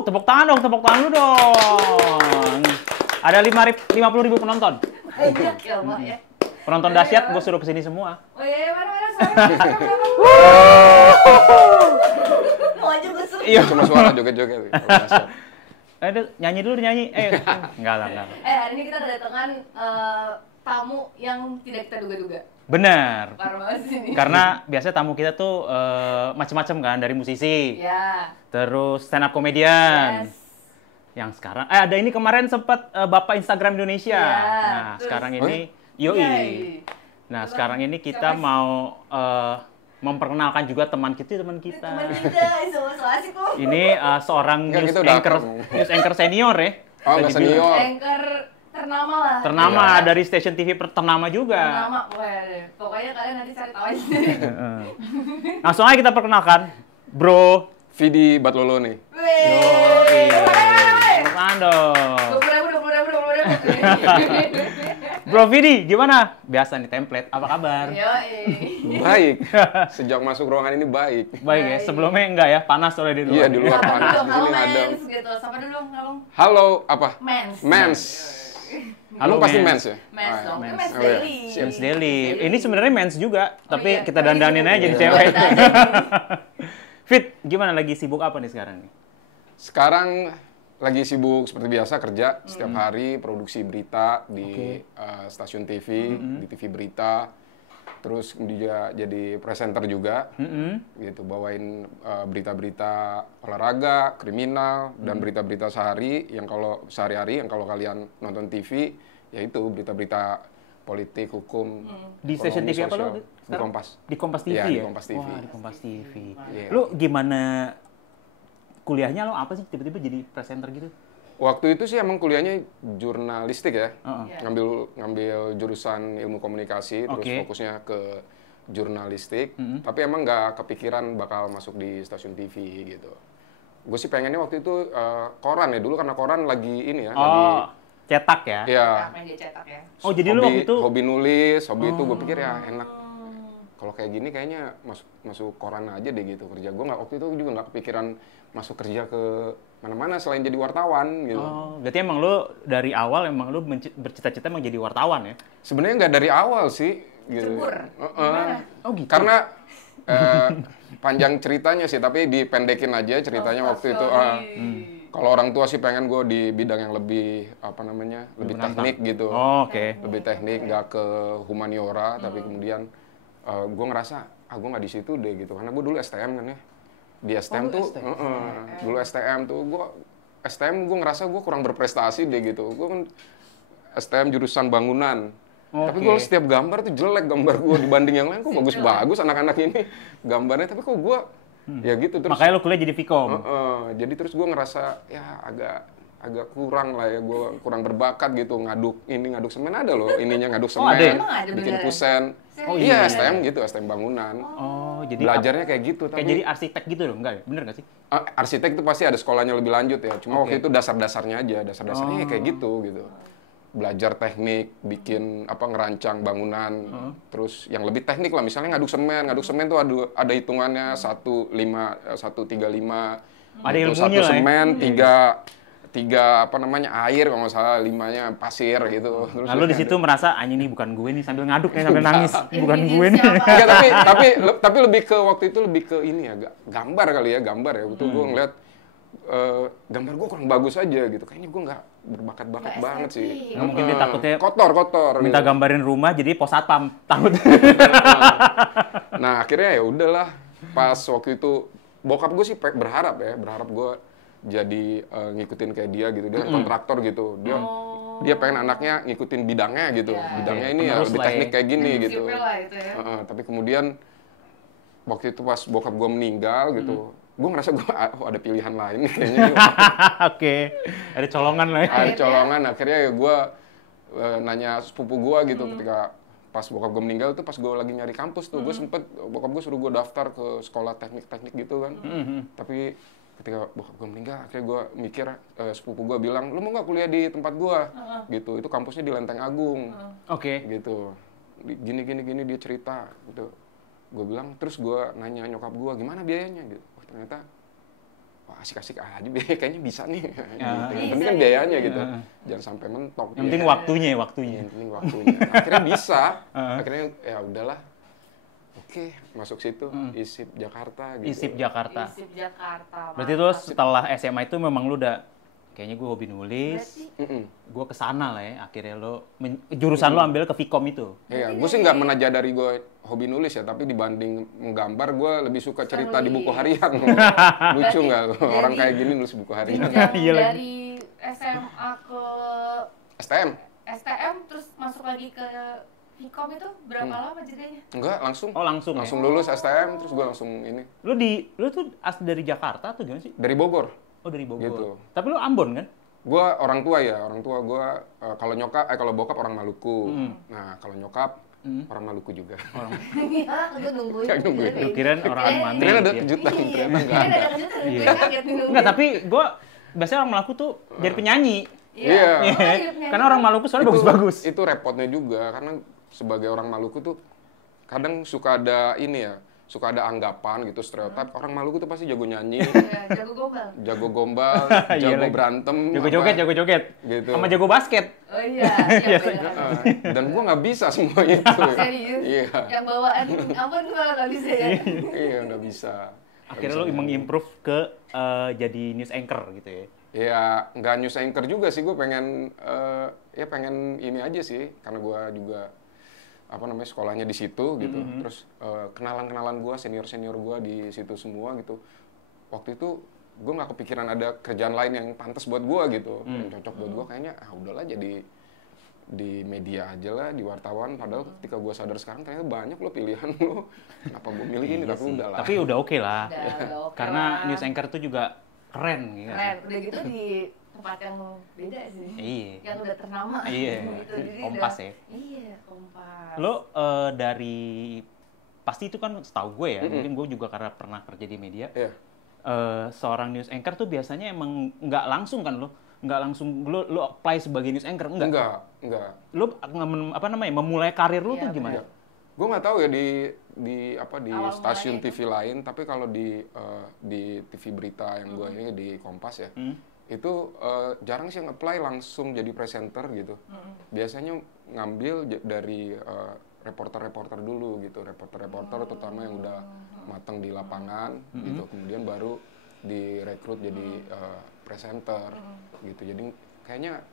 Tepuk tangan dong, tepuk tangan lu dong. Ada 50.000 penonton. Banyak ya, Pak ya. Penonton dahsyat gue suruh kesini semua. Oh iya, mana suara. Mau aja gue suruh. Iya. Cuma suara joget-joget. Nyanyi dulu, nyanyi. Enggak lah. Hari ini kita kedatangan tamu yang tidak kita duga-duga. Bener. Parah banget sih ini. Karena biasanya tamu kita tuh macam-macam kan, dari musisi, Ya. terus stand up comedian. Yes. Yang sekarang, ada ini kemarin sempat Bapak Instagram Indonesia. Ya, Nah, terus. sekarang ini, yoi. Yay. Nah, Coba, sekarang ini kita siapa? mau memperkenalkan juga teman kita. Teman kita, so asik kok. Ini seorang Enggak, news kita udah anchor, akrab. news anchor senior ya. Oh, Bisa nggak dibilang. senior. Anchor ternama lah. Ternama Iya. dari stasiun TV ternama juga. Ternama, pokoknya kalian nanti cari tahu aja sendiri. Langsung aja kita perkenalkan, Bro. Vidi Batlolo nih. Wih. Tepuk dong. 20.000. Bro Vidi, gimana? Biasa nih template, apa kabar? Yoi. Baik. Sejak masuk ruangan ini baik. Baik ya, sebelumnya enggak ya, panas soalnya di luar. Iya, di luar Sapa panas, dulu, di halo sini adem. mens gitu. Sapa dulu, halo. Halo, apa? Mens. Mens. Halo, Emang pasti Mens. mens ya? Mens dong. Mens. Mens Oh, iya. daily. Mens Daily. Ini sebenarnya mens juga, tapi iya. kita dandanin aja jadi Iya. cewek. Buat aja. Fit, gimana lagi sibuk apa nih sekarang nih? Sekarang lagi sibuk seperti biasa kerja setiap hari produksi berita di stasiun TV, di TV Berita. Terus juga jadi presenter juga. Gitu, bawain berita-berita olahraga, kriminal dan berita-berita sehari-hari yang kalau kalian nonton TV yaitu berita-berita politik, hukum. Di stasiun ekonomi, TV apa lo? sosial. Di sekarang? Kompas. Di Kompas TV Iya, ya? di Kompas TV. Wah, di Kompas TV. Iya. Lu gimana kuliahnya lo apa sih tiba-tiba jadi presenter gitu? Waktu itu sih emang kuliahnya jurnalistik ya. Heeh. Ngambil jurusan ilmu komunikasi, terus Oke. fokusnya ke jurnalistik. Tapi emang nggak kepikiran bakal masuk di stasiun TV gitu. Gue sih pengennya waktu itu koran ya, dulu karena koran lagi ini ya, lagi Oh, cetak ya? ya Apa yang dia cetak ya? Oh, jadi lu waktu itu hobi nulis, hobi itu gue pikir ya enak. Kalau kayak gini kayaknya masuk koran aja deh gitu kerja. Gue waktu itu juga nggak kepikiran masuk kerja ke mana-mana selain jadi wartawan gitu. Oh, berarti emang lu dari awal emang lu bercita-cita emang jadi wartawan ya? Sebenarnya nggak dari awal sih gitu. Cebur? Gimana? Oh gitu? Karena panjang ceritanya sih, tapi dipendekin aja ceritanya waktu itu. Kalau orang tua sih pengen gue di bidang yang lebih lebih teknik gitu. Oh, oke. Lebih teknik, nggak ke humaniora, tapi kemudian gue ngerasa gue nggak di situ deh gitu. Karena gue dulu STM kan ya. Di STM tuh, dulu STM tuh gue ngerasa gue kurang berprestasi deh gitu. Gue kan STM jurusan bangunan. Tapi gue setiap gambar tuh jelek gambar gue dibanding yang lain. Kok bagus-bagus anak-anak ini gambarnya. Tapi kok gue ya gitu terus. Makanya lu kuliah jadi Vkom. Jadi terus gue ngerasa ya agak kurang lah ya. Gue kurang berbakat gitu ngaduk semen ada loh ininya ngaduk semen, ada ya? Emang ada bikin beneran? kusen. Oh, Iya iya. STM gitu, STM bangunan. Oh, jadi Belajarnya kayak gitu. kayak jadi arsitek gitu loh, enggak ya? Bener nggak sih? Arsitek itu pasti ada sekolahnya lebih lanjut ya. Cuma waktu itu dasar-dasarnya aja, dasar-dasarnya ya kayak gitu. Belajar teknik, bikin ngerancang bangunan. Terus yang lebih teknik lah, misalnya ngaduk semen tuh ada hitungannya 135. Ada Itu ilmunya 1 lah ya. semen, 3 air kalau nggak salah, 5-nya pasir gitu. Terus Lalu di situ merasa anjing ini bukan gue nih sambil ngaduk nih sambil nangis. Ini bukan Ini gue nih. siapa? Enggak, tapi lebih ke waktu itu lebih ke ini ya, gambar kali ya, gambar ya. Waktu gue ngeliat gambar gue kurang bagus aja gitu. Kayaknya gue nggak berbakat-bakat Nggak banget sih. estetik. Nah, mungkin dia takutnya Kotor minta gitu. gambarin rumah jadi pos satpam. Takut. Nah, akhirnya ya udahlah. Pas waktu itu bokap gue sih berharap gue jadi ngikutin kayak dia gitu. Dia kan kontraktor gitu. Dia pengen anaknya ngikutin bidangnya gitu. Ya. Bidangnya ini ya Penerus lebih lah ya. teknik kayak gini gitu. Sipil lah itu ya. Tapi kemudian waktu itu pas bokap gue meninggal gitu, gue ngerasa gue ada pilihan lain kayaknya. Oke. Ada colongan lah ya. Ada colongan, akhirnya ya gue nanya sepupu gue gitu ketika pas bokap gue meninggal tuh pas gue lagi nyari kampus tuh, gue sempet bokap gue suruh gue daftar ke sekolah teknik-teknik gitu kan. Tapi ketika bokap gue meninggal, akhirnya gue mikir, sepupu gue bilang, lu mau nggak kuliah di tempat gue? Gitu, itu kampusnya di Lenteng Agung. Oke. Gitu, gini dia cerita gitu. Gue bilang, terus gue nanya nyokap gue, gimana biayanya gitu. Oh, ternyata wah asik-asik aja, kayaknya bisa nih. Gitu. Yang Bisa penting kan nih. biayanya gitu, jangan sampai mentok. Yang penting ya. waktunya. Yang penting waktunya. Akhirnya bisa, akhirnya ya udahlah. Oke, masuk situ, ISIP Jakarta gitu. ISIP Jakarta. ISIP Jakarta. Berarti terus setelah SMA itu memang lu udah kayaknya gue hobi nulis. Berarti Gue kesana lah ya. Akhirnya lo jurusan lo ambil ke Vkom itu. Iya, gue sih nggak menajadari gue hobi nulis ya, tapi dibanding menggambar, gue lebih suka cerita di buku harian. Lucu nggak orang kayak gini nulis buku harian? jenjang Iya lagi. dari SMA ke STM? STM terus masuk lagi ke Vkom itu berapa lama jedanya? Enggak, langsung. Oh langsung ya? Langsung lulus STM, terus gue langsung ini. Lu tuh asli dari Jakarta atau gimana sih? Dari Bogor. Oh dari Bogor. Gitu. Tapi lu Ambon kan? Gue orang tua gue kalau bokap orang Maluku. Nah kalau nyokap orang Maluku juga. Iya, gue nungguin. Kayak nungguin. Lu kirain orang mana? Kirain ada gitu ya? kejutan, ternyata enggak Iya, ada. ada kejutan. Iya. Gue kaget nih nungguin. Enggak, tapi gue biasanya orang Maluku tuh jadi penyanyi. Iya. Oh, iya, penyanyi. Karena orang Maluku soalnya bagus-bagus. Itu repotnya juga karena sebagai orang Maluku tuh kadang suka ada ini ya, suka ada anggapan gitu stereotip orang Maluku tuh pasti jago nyanyi, Iya, jago gombal. jago gombal, Iya jago lagi. berantem, Jago joget. gitu. Sama jago basket. Oh iya, iya beda. Dan gua nggak bisa semua itu. Serius? Iya, Yang bawaan ampun gue nggak bisa ya. iya nggak bisa. Akhirnya lu mengimprove ke jadi news anchor gitu ya. Ya nggak news anchor juga sih, gue pengen ya pengen ini aja sih, karena gua juga sekolahnya di situ gitu. Terus kenalan gue, senior gue di situ semua gitu. Waktu itu gue nggak kepikiran ada kerjaan lain yang pantas buat gue gitu, yang cocok buat gue. Kayaknya udahlah jadi di media aja lah, di wartawan. Padahal ketika gue sadar sekarang ternyata banyak loh pilihan lo. Kenapa gue milih ini? Iya Tapi sih. udahlah. Tapi udah oke lah. Udah oke Karena lah. news anchor itu juga keren gitu. Keren, udah gitu di tempat yang beda sih. Iya. Yang udah ternama. Iya. Gitu. Jadi Kompas udah, ya. Iya, Kompas. Lo dari pasti itu kan setahu gue ya, mungkin gue juga karena pernah kerja di media. Iya. Seorang news anchor tuh biasanya emang nggak langsung kan nggak langsung lo apply sebagai news anchor enggak. Enggak. Lo memulai karir lo Iya, tuh gimana? Iya. Gue nggak tahu ya di Awal stasiun mulanya TV lain, tapi kalau di TV berita yang gue ini di Kompas ya, itu jarang sih yang apply langsung jadi presenter gitu. Biasanya ngambil dari reporter-reporter dulu gitu, reporter-reporter terutama yang udah matang di lapangan gitu, kemudian baru direkrut jadi presenter gitu. Jadi kayaknya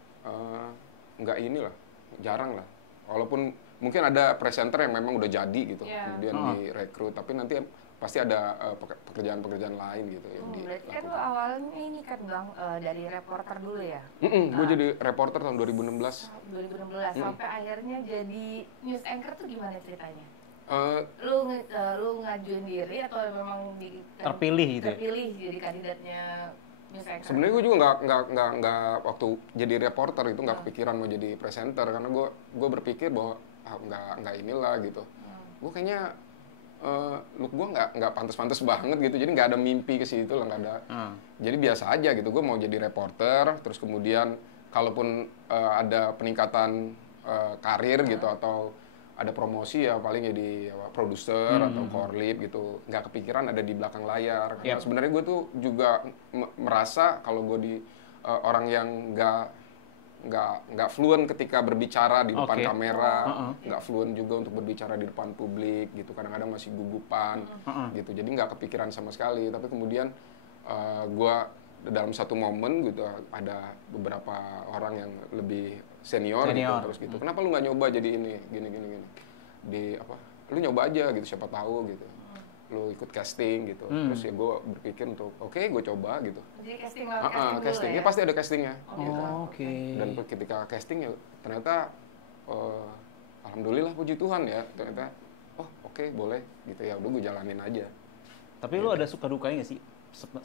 nggak inilah, jarang lah. Walaupun mungkin ada presenter yang memang udah jadi gitu, kemudian direkrut, tapi nanti pasti ada pekerjaan-pekerjaan lain gitu yang Berarti kan lo awalnya ini kan Bang dari reporter dulu ya? Gue jadi reporter tahun 2016. 2016 sampai akhirnya jadi news anchor tuh gimana ceritanya? Eh, Lu ngajuin diri atau memang Terpilih gitu ya? terpilih jadi kandidatnya news anchor? Sebenarnya gue juga nggak waktu jadi reporter itu nggak kepikiran mau jadi presenter, karena gue berpikir bahwa nggak inilah gitu. Gue kayaknya look gue nggak pantas-pantas banget gitu, jadi nggak ada mimpi ke situ lah, nggak ada. Jadi biasa aja gitu, gue mau jadi reporter, terus kemudian kalaupun ada peningkatan karir gitu atau ada promosi ya paling jadi produser atau korlip gitu, nggak kepikiran ada di belakang layar. Karena sebenarnya gue tuh juga merasa kalau gue di orang yang nggak fluent ketika berbicara di depan kamera, nggak fluent juga untuk berbicara di depan publik gitu, kadang-kadang masih gugupan gitu, jadi nggak kepikiran sama sekali. Tapi kemudian gue dalam satu momen gitu ada beberapa orang yang lebih senior. Gitu, terus gitu, kenapa lu nggak nyoba jadi ini gini lu nyoba aja gitu, siapa tahu gitu, lu ikut casting gitu. Terus ya gue berpikir untuk oke, gue coba gitu. Jadi casting Castingnya pasti ada castingnya. Gitu. Oke. Dan ketika casting ya ternyata alhamdulillah puji Tuhan ya, ternyata oke, boleh gitu, ya udah gue jalanin aja. Tapi lu ada suka dukanya nggak sih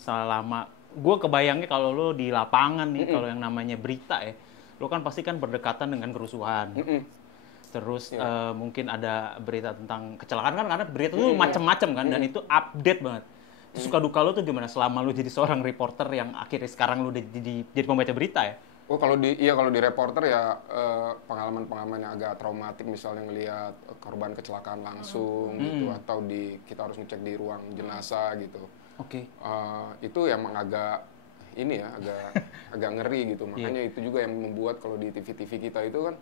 selama gue kebayangnya kalau lu di lapangan nih, kalau yang namanya berita ya, lu kan pasti kan berdekatan dengan kerusuhan. Terus mungkin ada berita tentang kecelakaan kan, karena berita itu macam-macam kan, dan itu update banget. Terus suka duka lu tuh gimana selama lu jadi seorang reporter yang akhirnya sekarang lu udah jadi pembaca berita ya? Oh, kalau di reporter ya pengalaman-pengalaman yang agak traumatik, misalnya ngelihat korban kecelakaan langsung gitu, atau kita harus ngecek di ruang jenazah gitu. Oke. Itu emang agak ini ya, agak ngeri gitu. Makanya itu juga yang membuat kalau di TV-TV kita itu kan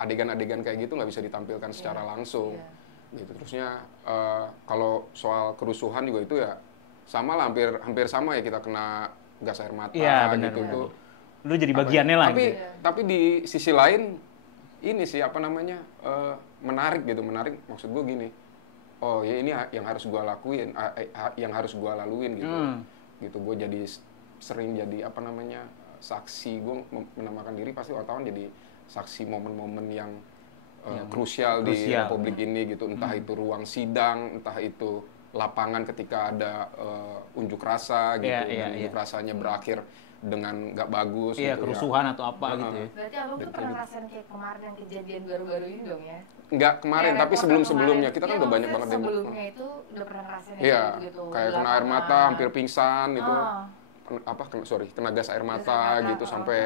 adegan-adegan kayak gitu nggak bisa ditampilkan secara langsung. Gitu. Terusnya kalau soal kerusuhan juga itu ya sama lah, hampir sama ya, kita kena gas air mata benar, gitu benar. tuh. Lu jadi bagiannya lah. Tapi gitu. tapi di sisi lain ini sih apa namanya, menarik gitu, menarik maksud gue gini. Oh ya, ini yang harus gue lakuin, yang harus gue laluin gitu. Gitu, gue jadi sering jadi apa namanya, saksi. Gue menamakan diri pasti wartawan jadi saksi momen-momen yang krusial di Republik ini gitu. Entah itu ruang sidang, entah itu lapangan ketika ada unjuk rasa gitu, dan unjuk rasanya berakhir dengan nggak bagus gitu, kerusuhan atau apa gitu ya. Berarti abang tuh pernah ngerasain kayak kemarin yang kejadian baru-baru ini dong ya? Nggak kemarin, tapi sebelum-sebelumnya kita kan udah banyak banget demo. Sebelumnya itu udah pernah ngerasain gitu. Kayak kena air mata, hampir pingsan itu. Kena gas air mata gitu, sampai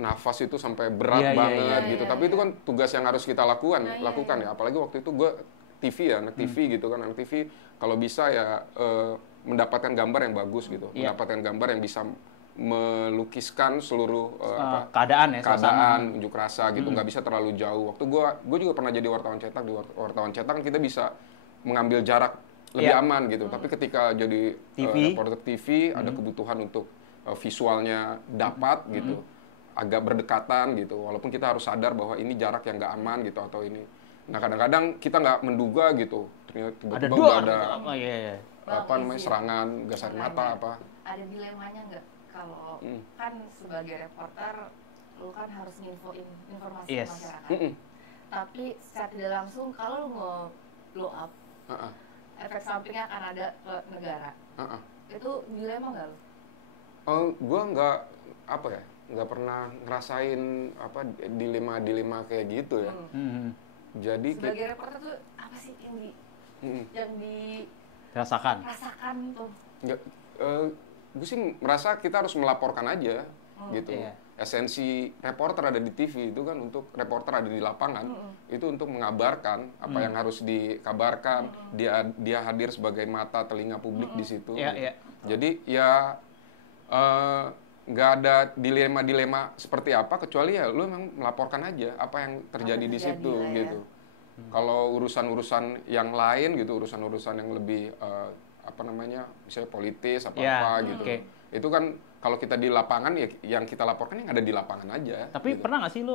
nafas itu sampai berat banget gitu. Tapi itu kan tugas yang harus kita lakukan ya. Apalagi waktu itu gue TV ya, anak TV gitu kan. Anak TV kalau bisa ya mendapatkan gambar yang bagus gitu. Mendapatkan gambar yang bisa melukiskan seluruh keadaan unjuk rasa gitu. Nggak bisa terlalu jauh. Waktu gue juga pernah jadi wartawan cetak. Di wartawan cetak kan kita bisa mengambil jarak lebih aman gitu. Tapi ketika jadi reporter TV ada kebutuhan untuk visualnya dapat gitu, agak berdekatan gitu. Walaupun kita harus sadar bahwa ini jarak yang nggak aman gitu atau ini. Nah kadang-kadang kita nggak menduga gitu. Ternyata tiba-tiba udah ada apa namanya, serangan gas air mata apa. Ada dilemanya nggak kalau kan sebagai reporter lu kan harus nginfoin informasi ke masyarakat. Tapi secara tidak langsung kalau lu mau blow up, efek sampingnya akan ada ke negara. Itu dilema nggak lu? Gue nggak pernha ngerasain apa dilema kayak gitu ya. Jadi sebagai reporter tuh apa sih yang rasakan tuh? Gue sih merasa kita harus melaporkan aja gitu. Esensi reporter ada di TV itu kan untuk reporter ada di lapangan, itu untuk mengabarkan apa yang harus dikabarkan. Dia hadir sebagai mata telinga publik di situ. Jadi ya nggak ada dilema seperti apa, kecuali ya lu memang melaporkan aja apa yang terjadi di situ gitu. Kalau urusan-urusan yang lain gitu, urusan-urusan yang lebih apa namanya, misalnya politis apa gitu. Itu kan kalau kita di lapangan ya yang kita laporkan yang ada di lapangan aja. Tapi gitu. pernah nggak sih lu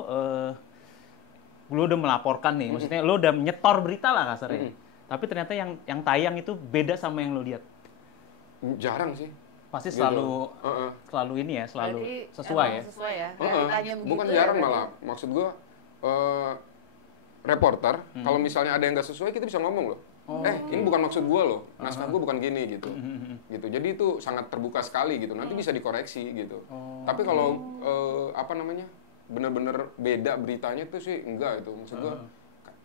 udah melaporkan nih, maksudnya lu udah nyetor berita lah kasarnya. Tapi ternyata yang tayang itu beda sama yang lu lihat. Jarang sih. Pasti selalu selalu ini ya, selalu sesuai ya. Sesuai ya. Bukan jarang malah. Maksud gua reporter kalau misalnya ada yang nggak sesuai kita bisa ngomong loh. Ini bukan maksud gua loh. Naskah gua bukan gini gitu. Gitu. Jadi itu sangat terbuka sekali gitu. Nanti bisa dikoreksi gitu. Tapi kalau apa namanya? Bener-bener beda beritanya itu sih enggak itu. Maksud gua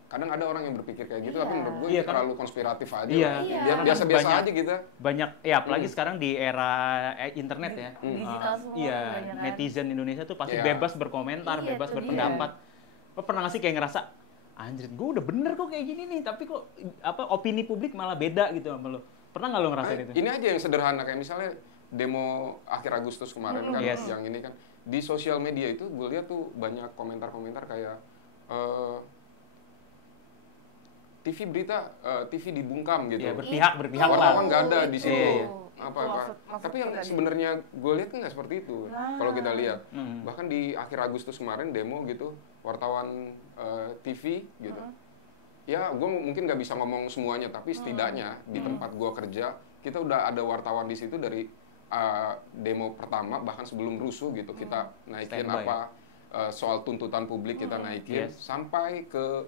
kadang ada orang yang berpikir kayak gitu, tapi menurut gue terlalu konspiratif aja. Biasa-biasa aja kita. Banyak, ya apalagi sekarang di era internet ya. Digital semua. Netizen Indonesia tuh pasti bebas berkomentar, bebas berpendapat. Lo pernah nggak sih kayak ngerasa, anjir, gue udah bener kok kayak gini nih, tapi kok opini publik malah beda gitu sama lo. Pernah nggak lo ngerasain itu? Ini aja yang sederhana, kayak misalnya demo akhir Agustus kemarin kan, yang ini kan. Di sosial media itu gue lihat tuh banyak komentar-komentar kayak, TV dibungkam gitu. Berpihak lah. Wartawan nggak ada di situ. Apa-apa. Tapi yang sebenarnya gue lihat kan nggak seperti itu. Kalau kita lihat, bahkan di akhir Agustus kemarin demo gitu, wartawan TV gitu. Ya, gue mungkin nggak bisa ngomong semuanya, tapi setidaknya di tempat gue kerja, kita udah ada wartawan di situ dari demo pertama, bahkan sebelum rusuh gitu, kita naikin soal tuntutan publik kita naikin sampai ke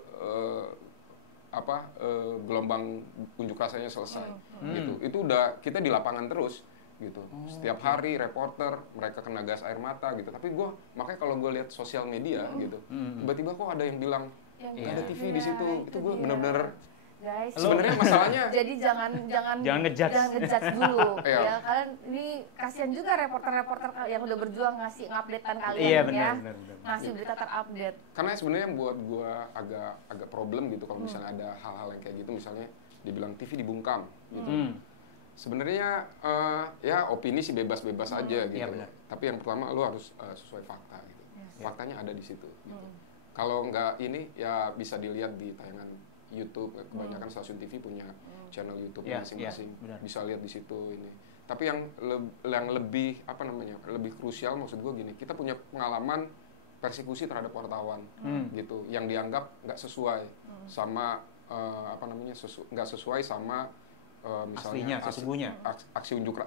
gelombang unjuk rasanya selesai gitu. Itu udah kita di lapangan terus gitu. Setiap hari reporter, mereka kena gas air mata gitu. Tapi makanya kalau gue lihat sosial media gitu, tiba-tiba kok ada yang bilang ada TV di situ. Itu gue bener-bener guys, sebenarnya masalahnya jadi jangan ngejudge dulu ya. Kalian ini kasihan juga reporter-reporter yang udah berjuang ngasih ngupdatean kalian bener. Ngasih berita terupdate. Karena sebenarnya yang buat gua agak problem gitu kalau misalnya ada hal-hal yang kayak gitu, misalnya dibilang TV dibungkam gitu. Sebenarnya ya opini sih bebas-bebas aja gitu. Iya, benar. Tapi yang pertama lu harus sesuai fakta gitu. Yes. Faktanya ada di situ. Gitu. Kalau nggak ini ya bisa dilihat di tayangan YouTube. Kebanyakan stasiun TV punya channel YouTube masing-masing. Bisa lihat di situ ini. Tapi yang lebih apa namanya? Lebih krusial maksud gue gini, kita punya pengalaman persekusi terhadap wartawan gitu yang dianggap nggak sesuai sama apa namanya? Nggak sesuai sama misalnya sesungguhnya aksi unjuk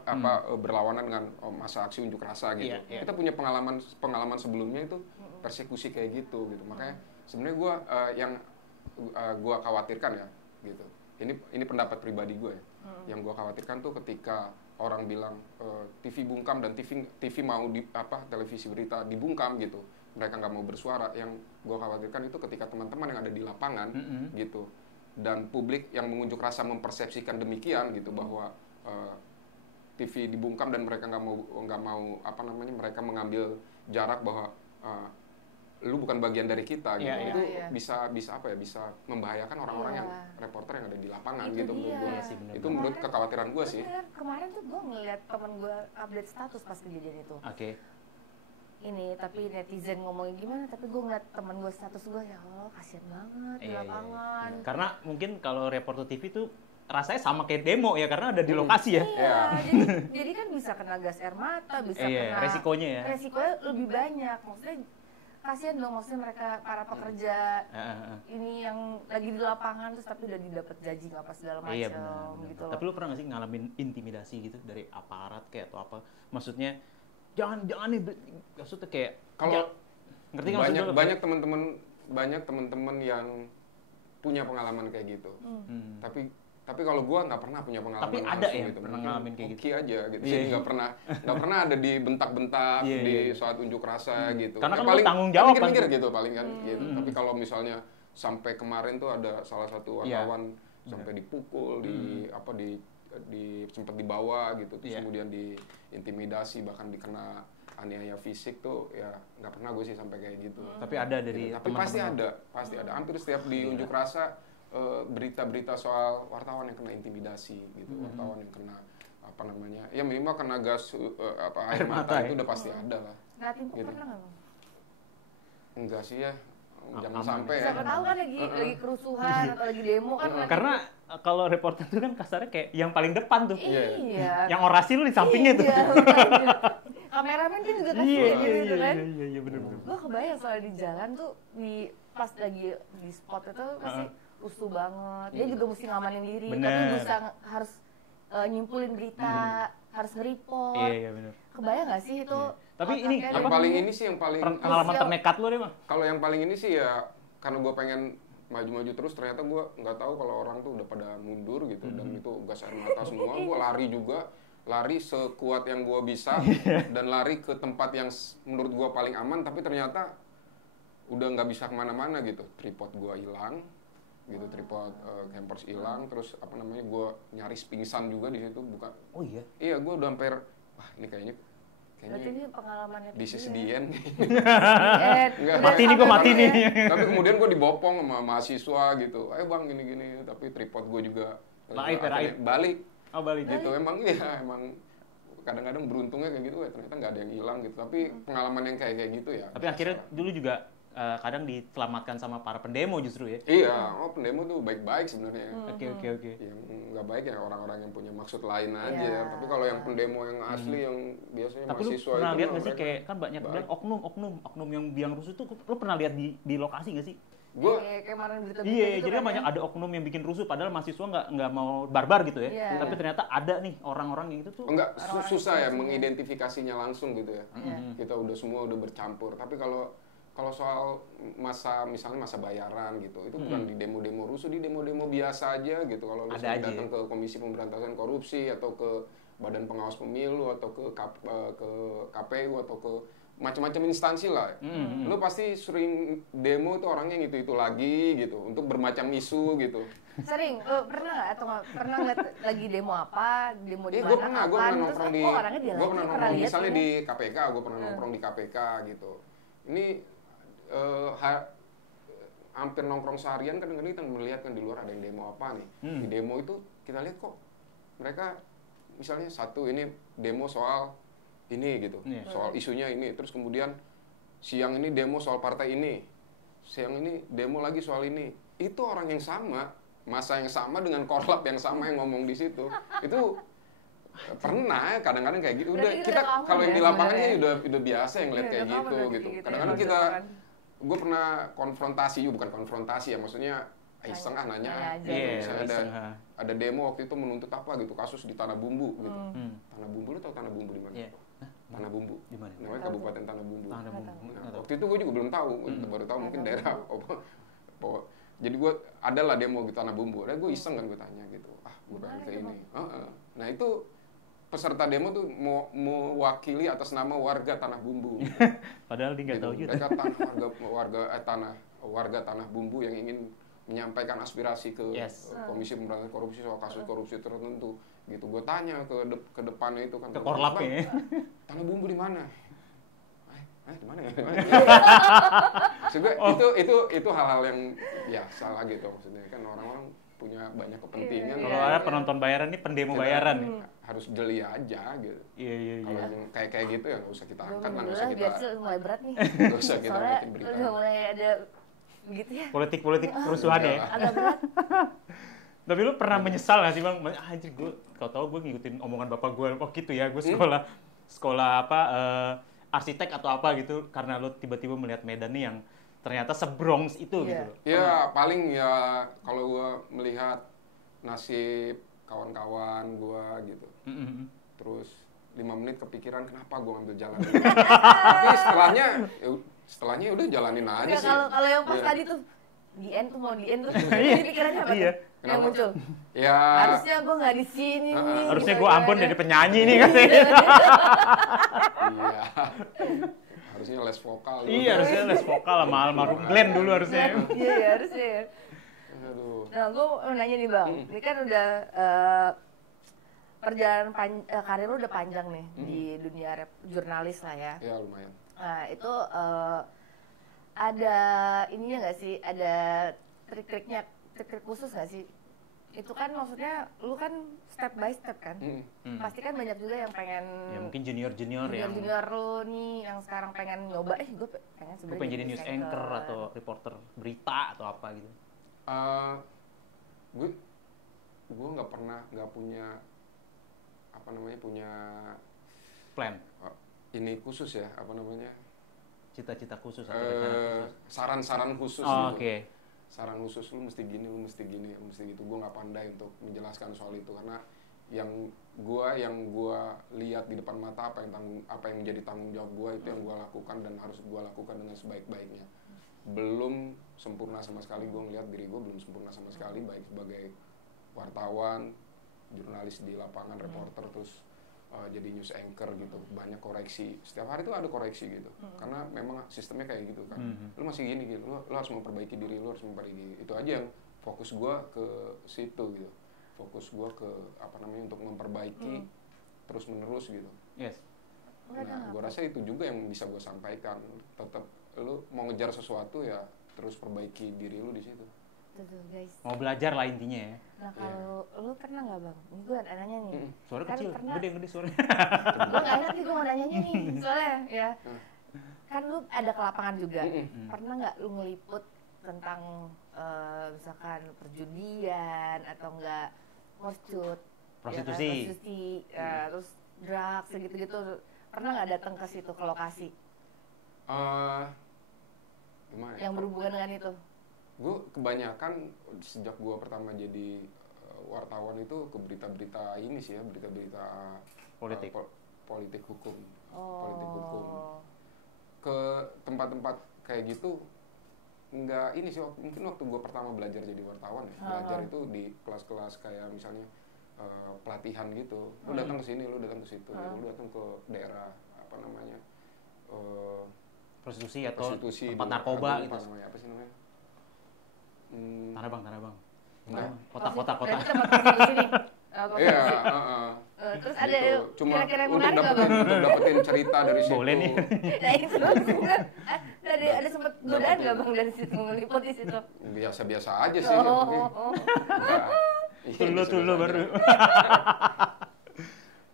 berlawanan dengan masa aksi unjuk rasa gitu. Kita punya pengalaman sebelumnya itu persekusi kayak gitu. Makanya sebenarnya gue yang gue khawatirkan ya gitu. Ini pendapat pribadi gue ya. Yang gue khawatirkan tuh ketika orang bilang TV bungkam dan TV mau televisi berita dibungkam gitu. Mereka nggak mau bersuara. Yang gue khawatirkan itu ketika teman-teman yang ada di lapangan gitu. Dan publik yang mengunjuk rasa mempersepsikan demikian gitu bahwa TV dibungkam dan mereka nggak mau apa namanya mereka mengambil jarak bahwa lu bukan bagian dari kita gitu. Itu bisa apa ya bisa membahayakan orang-orang yang reporter yang ada di lapangan itu gitu menurut gue. Itu menurut kekhawatiran gue sih. Kemarin tuh gue ngeliat temen gue update status pas kejadian itu. Ini tapi netizen ngomongin gimana, tapi gue ngeliat temen gue status gue, ya Allah kasian banget di lapangan. Karena mungkin kalau reporter TV tuh rasanya sama kayak demo ya, karena ada di lokasi ya. Jadi kan bisa kena gas air mata, bisa kena resikonya lebih banyak. Maksudnya kasian dong, maksudnya mereka para pekerja ini yang lagi di lapangan terus tapi udah didapat gaji apa segala macam gitu loh. Tapi lu pernah nggak sih ngalamin intimidasi gitu dari aparat kayak atau apa? Maksudnya jangan nih, maksudnya kayak kalau ngerti nggak banyak teman-teman yang punya pengalaman kayak gitu. Tapi kalau gua nggak pernah punya pengalaman. Tapi ada ya gitu, pernah ngalamin kayak gitu. Aja gitu. Jadi nggak pernah ada di bentak-bentak di saat unjuk rasa gitu. Karena kan paling tanggung jawab mikir gitu paling kan gitu. Tapi kalau misalnya sampai kemarin tuh ada salah satu wartawan sampai dipukul sempat dibawa gitu, terus kemudian diintimidasi bahkan dikena aniaya fisik tuh ya nggak pernah gue sih sampai kayak gitu. Tapi ada dari tapi pasti ada hampir setiap di unjuk rasa berita-berita soal wartawan yang kena intimidasi gitu, wartawan yang kena apa namanya ya minimal kena gas air mata itu udah pasti ada lah. Nggak timpuk gitu. Pernah nggak? Enggak sih ya. Jangan sampai ya. Siapa tahu kan lagi kerusuhan atau lagi demo kan. Karena kalau reporter itu kan kasarnya kayak yang paling depan tuh. Iya. Yang orasi lu di sampingnya tuh. Kameramen kan juga kasihan gitu kan. Iya benar-benar. Gue kebayang soal di jalan tuh pas lagi di spot itu pasti rusuh banget. Dia juga mesti ngamanin diri. Tapi bisa harus nyimpulin berita, harus nge-report. Iya benar. Kebayang nggak sih itu? Tapi ini yang paling pengalaman ternekat lo deh mah. Kalau yang paling ini sih ya karena gue pengen maju-maju terus, ternyata gue nggak tahu kalau orang tuh udah pada mundur gitu dan itu gas air mata semua. Gue lari sekuat yang gue bisa dan lari ke tempat yang menurut gue paling aman, tapi ternyata udah nggak bisa kemana-mana gitu. Tripod gue hilang gitu, tripod hampers hilang, terus apa namanya gue nyaris pingsan juga di situ, bukan? Oh iya? Iya, gue udah hampir ini kayaknya berarti ini pengalamannya di CSDN. Mati nih. Tapi kemudian gue dibopong sama mahasiswa gitu. Ayo bang gini-gini. Tapi tripod gue juga balik. Oh balik. Gitu. Emang kadang-kadang beruntungnya kayak gitu ya. Ternyata nggak ada yang hilang gitu. Tapi pengalaman yang kayak gitu ya. Tapi akhirnya dulu juga kadang diselamatkan sama para pendemo justru ya. Iya, pendemo tuh baik-baik sebenarnya. Oke. Yang nggak baik ya orang-orang yang punya maksud lain aja. Tapi kalau yang pendemo yang asli yang biasanya tapi mahasiswa itu. Tapi lu pernah lihat nggak sih kayak kan banyak bilang oknum yang biang rusuh tuh, lu pernah lihat di lokasi nggak sih? Gue kemarin berita iya, jadi kan banyak ada oknum yang bikin rusuh padahal mahasiswa nggak mau barbar gitu ya. Tapi ternyata ada nih orang-orang yang itu tuh enggak susah ya mengidentifikasinya langsung gitu ya. Kita semua udah bercampur. Tapi kalau soal misalnya masa bayaran gitu, itu bukan di demo-demo rusuh, di demo-demo biasa aja gitu. Kalau lu datang ke Komisi Pemberantasan Korupsi atau ke Badan Pengawas Pemilu atau ke KPU atau ke macam-macam instansi lah. Lu pasti sering demo itu orangnya gitu lagi gitu untuk bermacam isu gitu. Sering, pernah nggak atau pernah ngeliat lagi demo apa, demo di mana? Gue pernah nongkrong di, gue pernah nongkrong misalnya di KPK, gue pernah nongkrong di KPK gitu. Ini hampir nongkrong seharian kadang-kadang kita melihat kan di luar ada yang demo apa nih. Di demo itu kita lihat kok mereka misalnya satu ini demo soal ini gitu, soal isunya ini, terus kemudian siang ini demo soal partai ini, siang ini demo lagi soal ini. Itu orang yang sama, masa yang sama dengan korlap yang sama yang ngomong di situ. Itu pernah kadang-kadang kayak gitu. Udah kita kalau yang di lapangan sih udah biasa yang lihat kayak gitu. Kadang-kadang kita, gue pernah konfrontasi, bukan konfrontasi ya, maksudnya iseng nanya. Misalnya ada demo waktu itu menuntut apa gitu, kasus di Tanah Bumbu gitu. Tanah Bumbu, lu tau Tanah Bumbu di mana? Tanah Bumbu. Di mana? Namanya Kabupaten Tanah Bumbu. Nah, waktu itu gue juga belum tahu, baru tahu mungkin daerah apa. Jadi gue adalah demo di Tanah Bumbu. Gue iseng kan gue tanya gitu. Gue pengen ke ini. Nah itu peserta demo tuh mau mewakili atas nama warga Tanah Bumbu. Padahal dia nggak tahu juga. Mereka warga Tanah Bumbu yang ingin menyampaikan aspirasi ke Komisi Pemberantasan Korupsi soal kasus korupsi tertentu. Gitu. Gue tanya ke depannya itu kan. Ke korlapnya. Tanah Bumbu di mana? Di mana ya? Maksud gue itu hal-hal yang biasa lah gitu, maksudnya kan orang-orang punya banyak kepentingan. Kalau ada penonton bayaran nih, pendemo bayaran nih. Harus jeli aja gitu. Iya. Kalau yang kayak gitu ya nggak usah kita angkat lah, nggak usah kita. Biar mulai berat nih. Nggak usah kita angkatin berita. Udah mulai ada begitu ya. Politik kerusuhan ya. Agak berat. Tapi lu pernah menyesal nggak sih bang? Anjir kau tahu gue ngikutin omongan bapak gue gitu ya. Gue sekolah apa arsitek atau apa gitu, karena lu tiba-tiba melihat Medan nih yang ternyata se-Bronx itu gitu. Ya paling ya kalau gue melihat nasib kawan-kawan gue gitu. Terus 5 menit kepikiran kenapa gue ngambil jalan ini. Tapi setelahnya udah jalanin aja sih. Kalau yang pas tadi tuh di end tuh jadi pikirannya apa tuh? Yang muncul. Ya. Harusnya gue nggak di sini nih. Harusnya gue Ambon jadi penyanyi nih katanya. Iya. Harusnya les vokal. Iya, harusnya les vokal sama almarhum Glenn dulu harusnya. Iya, harusnya. Aduh. Nah, gue mau nanya nih bang, ini kan udah perjalanan karir lu udah panjang nih di dunia jurnalis lah ya. Iya lumayan. Nah itu ada ininya nggak sih, ada trik khusus nggak sih? Itu kan maksudnya lu kan step by step kan, pasti kan banyak juga yang pengen. Ya mungkin junior lu nih yang sekarang pengen nyoba, gue pengen sebenarnya. Gue pengen jadi news anchor atau reporter berita atau apa gitu. Gue nggak punya punya plan. Ini khusus ya, Cita-cita khusus atau rencana khusus? Saran-saran khusus gitu. Oke. Saran khusus lu mesti gini, lu mesti gitu. Gue nggak pandai untuk menjelaskan soal itu karena yang gua lihat di depan mata apa yang menjadi tanggung jawab gue itu yang gue lakukan dan harus gue lakukan dengan sebaik-baiknya. Belum sempurna sama sekali, gue ngelihat diri gue belum sempurna sama sekali, baik sebagai wartawan, jurnalis di lapangan, reporter, terus jadi news anchor gitu, banyak koreksi, setiap hari tuh ada koreksi gitu, karena memang sistemnya kayak gitu kan, lu masih gini gitu, lu harus memperbaiki diri, lu harus memperbaiki, itu aja yang fokus gue ke situ gitu, fokus gue ke untuk memperbaiki terus menerus gitu. Yes. Nah, gue rasa itu juga yang bisa gue sampaikan, tetap lu mau ngejar sesuatu ya terus perbaiki diri lu di situ. Betul guys. Mau belajar lah intinya ya. Nah kalau lu pernah nggak bang? Ini gue nanya nih. Suara kan kecil, pernah... gede suaranya. Gue nggak enak nih gue mau nanyanya nih, soalnya ya. Kan lu ada ke lapangan juga. Pernah nggak lu ngeliput tentang misalkan perjudian atau enggak prostitusi, terus drugs gitu-gitu. Pernah nggak datang ke situ, ke lokasi? Gimana? Yang berhubungan dengan itu? Gue kebanyakan sejak gue pertama jadi wartawan itu ke berita-berita ini sih ya, berita-berita politik hukum, politik hukum. Ke tempat-tempat kayak gitu nggak ini sih, mungkin waktu gue pertama belajar jadi wartawan ya, belajar itu di kelas-kelas kayak misalnya pelatihan gitu, lu datang ke sini, lu datang ke situ, lu datang ke daerah prostitusi atau tempat narkoba gitu. Apa sih namanya? Tanah Bang. Nah, Kota. Iya, terus ada gitu. Cuma kira-kira yang untuk menarik untuk dapetin cerita dari situ. Boleh nih. Nah itu ada sempat godaan nggak bang dari situ, ngeliput di situ? Biasa-biasa aja sih. Tulu baru.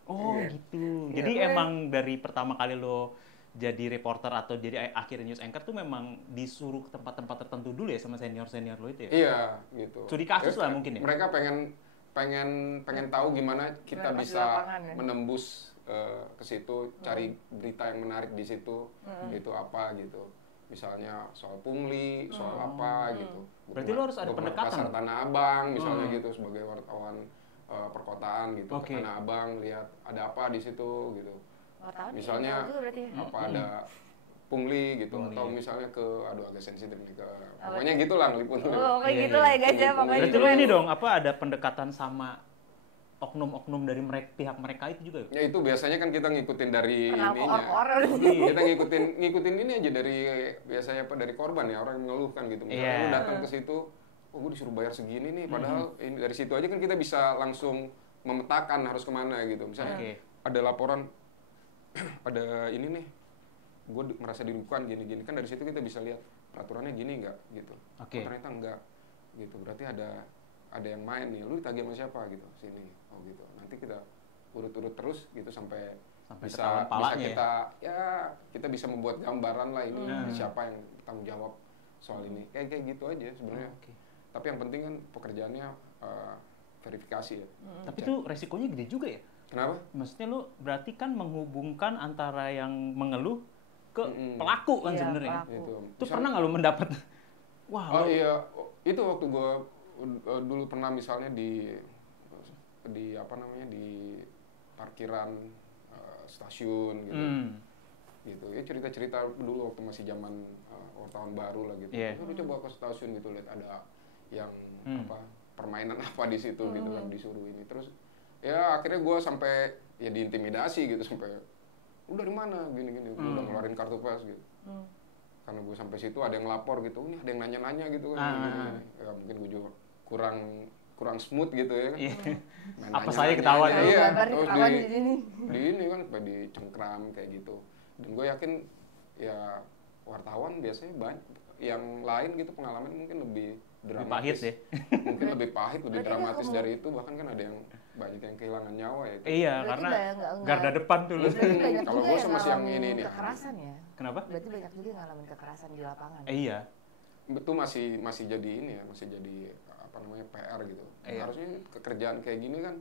Oh gitu. Jadi emang dari pertama kali lo jadi reporter atau jadi akhirnya news anchor tuh memang disuruh ke tempat-tempat tertentu dulu ya sama senior-senior lo itu ya? Iya, gitu. Studi kasus lah mungkin ya? Mereka pengen tahu gimana kita bisa menembus ke situ, cari berita yang menarik di situ, gitu apa gitu. Misalnya soal pungli, soal apa gitu. Berarti lo harus ada pendekatan. Pasar Tanah Abang misalnya gitu sebagai wartawan perkotaan gitu. Ke Tanah Abang lihat ada apa di situ gitu. Misalnya apa ada pungli gitu atau misalnya ke agak sensitif nih ke pokoknya gitulah ngeliput. Kayak gitulah ya guys ya pokoknya. Berarti lo ini dong ada pendekatan sama oknum-oknum dari pihak mereka itu juga? Ya itu biasanya kan kita ngikutin dari ininya. Kita ngikutin ini aja dari biasanya dari korban ya, orang yang mengeluhkan gitu. Misalnya lu datang ke situ, oh gue disuruh bayar segini nih, padahal ini dari situ aja kan kita bisa langsung memetakan harus kemana gitu. Misalnya ada laporan, ada ini nih, gue merasa dirugikan gini-gini, kan dari situ kita bisa lihat peraturannya gini nggak gitu. Oh, ternyata enggak gitu, berarti ada yang main nih, lu ditagih sama siapa gitu, sini, oh gitu. Nanti kita urut-urut terus gitu sampai bisa kita bisa membuat gambaran lah ini siapa yang bertanggung jawab soal ini, kayak gitu aja sebenarnya. Tapi yang penting kan pekerjaannya verifikasi ya. Tapi itu resikonya gede juga ya? Kenapa? Maksudnya lu berarti kan menghubungkan antara yang mengeluh ke pelaku kan sebenarnya. Itu pernah nggak lu mendapat? Wah. Iya, itu waktu gue dulu pernah misalnya di apa namanya di parkiran stasiun gitu. Gitu. Ya cerita-cerita dulu waktu masih zaman wartawan baru lah gitu. Lu coba ke stasiun gitu lihat ada yang apa permainan apa di situ gitu kan disuruh ini. Terus ya akhirnya gue sampai ya diintimidasi gitu sampai lu dari mana gini-gini. Gue udah ngeluarin kartu pers gitu. Karena gue sampai situ ada yang lapor gitu. Ini ada yang nanya-nanya gitu kan. Ya mungkin gue juga kurang smooth gitu ya kan. Apa saya ketawa tuh? Iya, terus di ini kan sampai dicengkram kayak gitu. Dan gue yakin ya wartawan biasanya banyak yang lain gitu pengalaman mungkin lebih dramatis. Lebih pahit ya. Mungkin lebih pahit, lebih dramatis dari itu, bahkan kan ada yang banyak yang kehilangan nyawa ya. Iya, karena garda depan tuh. Kalau gue sama si yang ini nih. Kekerasan ya. Kenapa? Berarti banyak juga ngalamin kekerasan di lapangan. Iya. Itu masih jadi ini ya, masih jadi apa namanya PR gitu. Harusnya pekerjaan kayak gini kan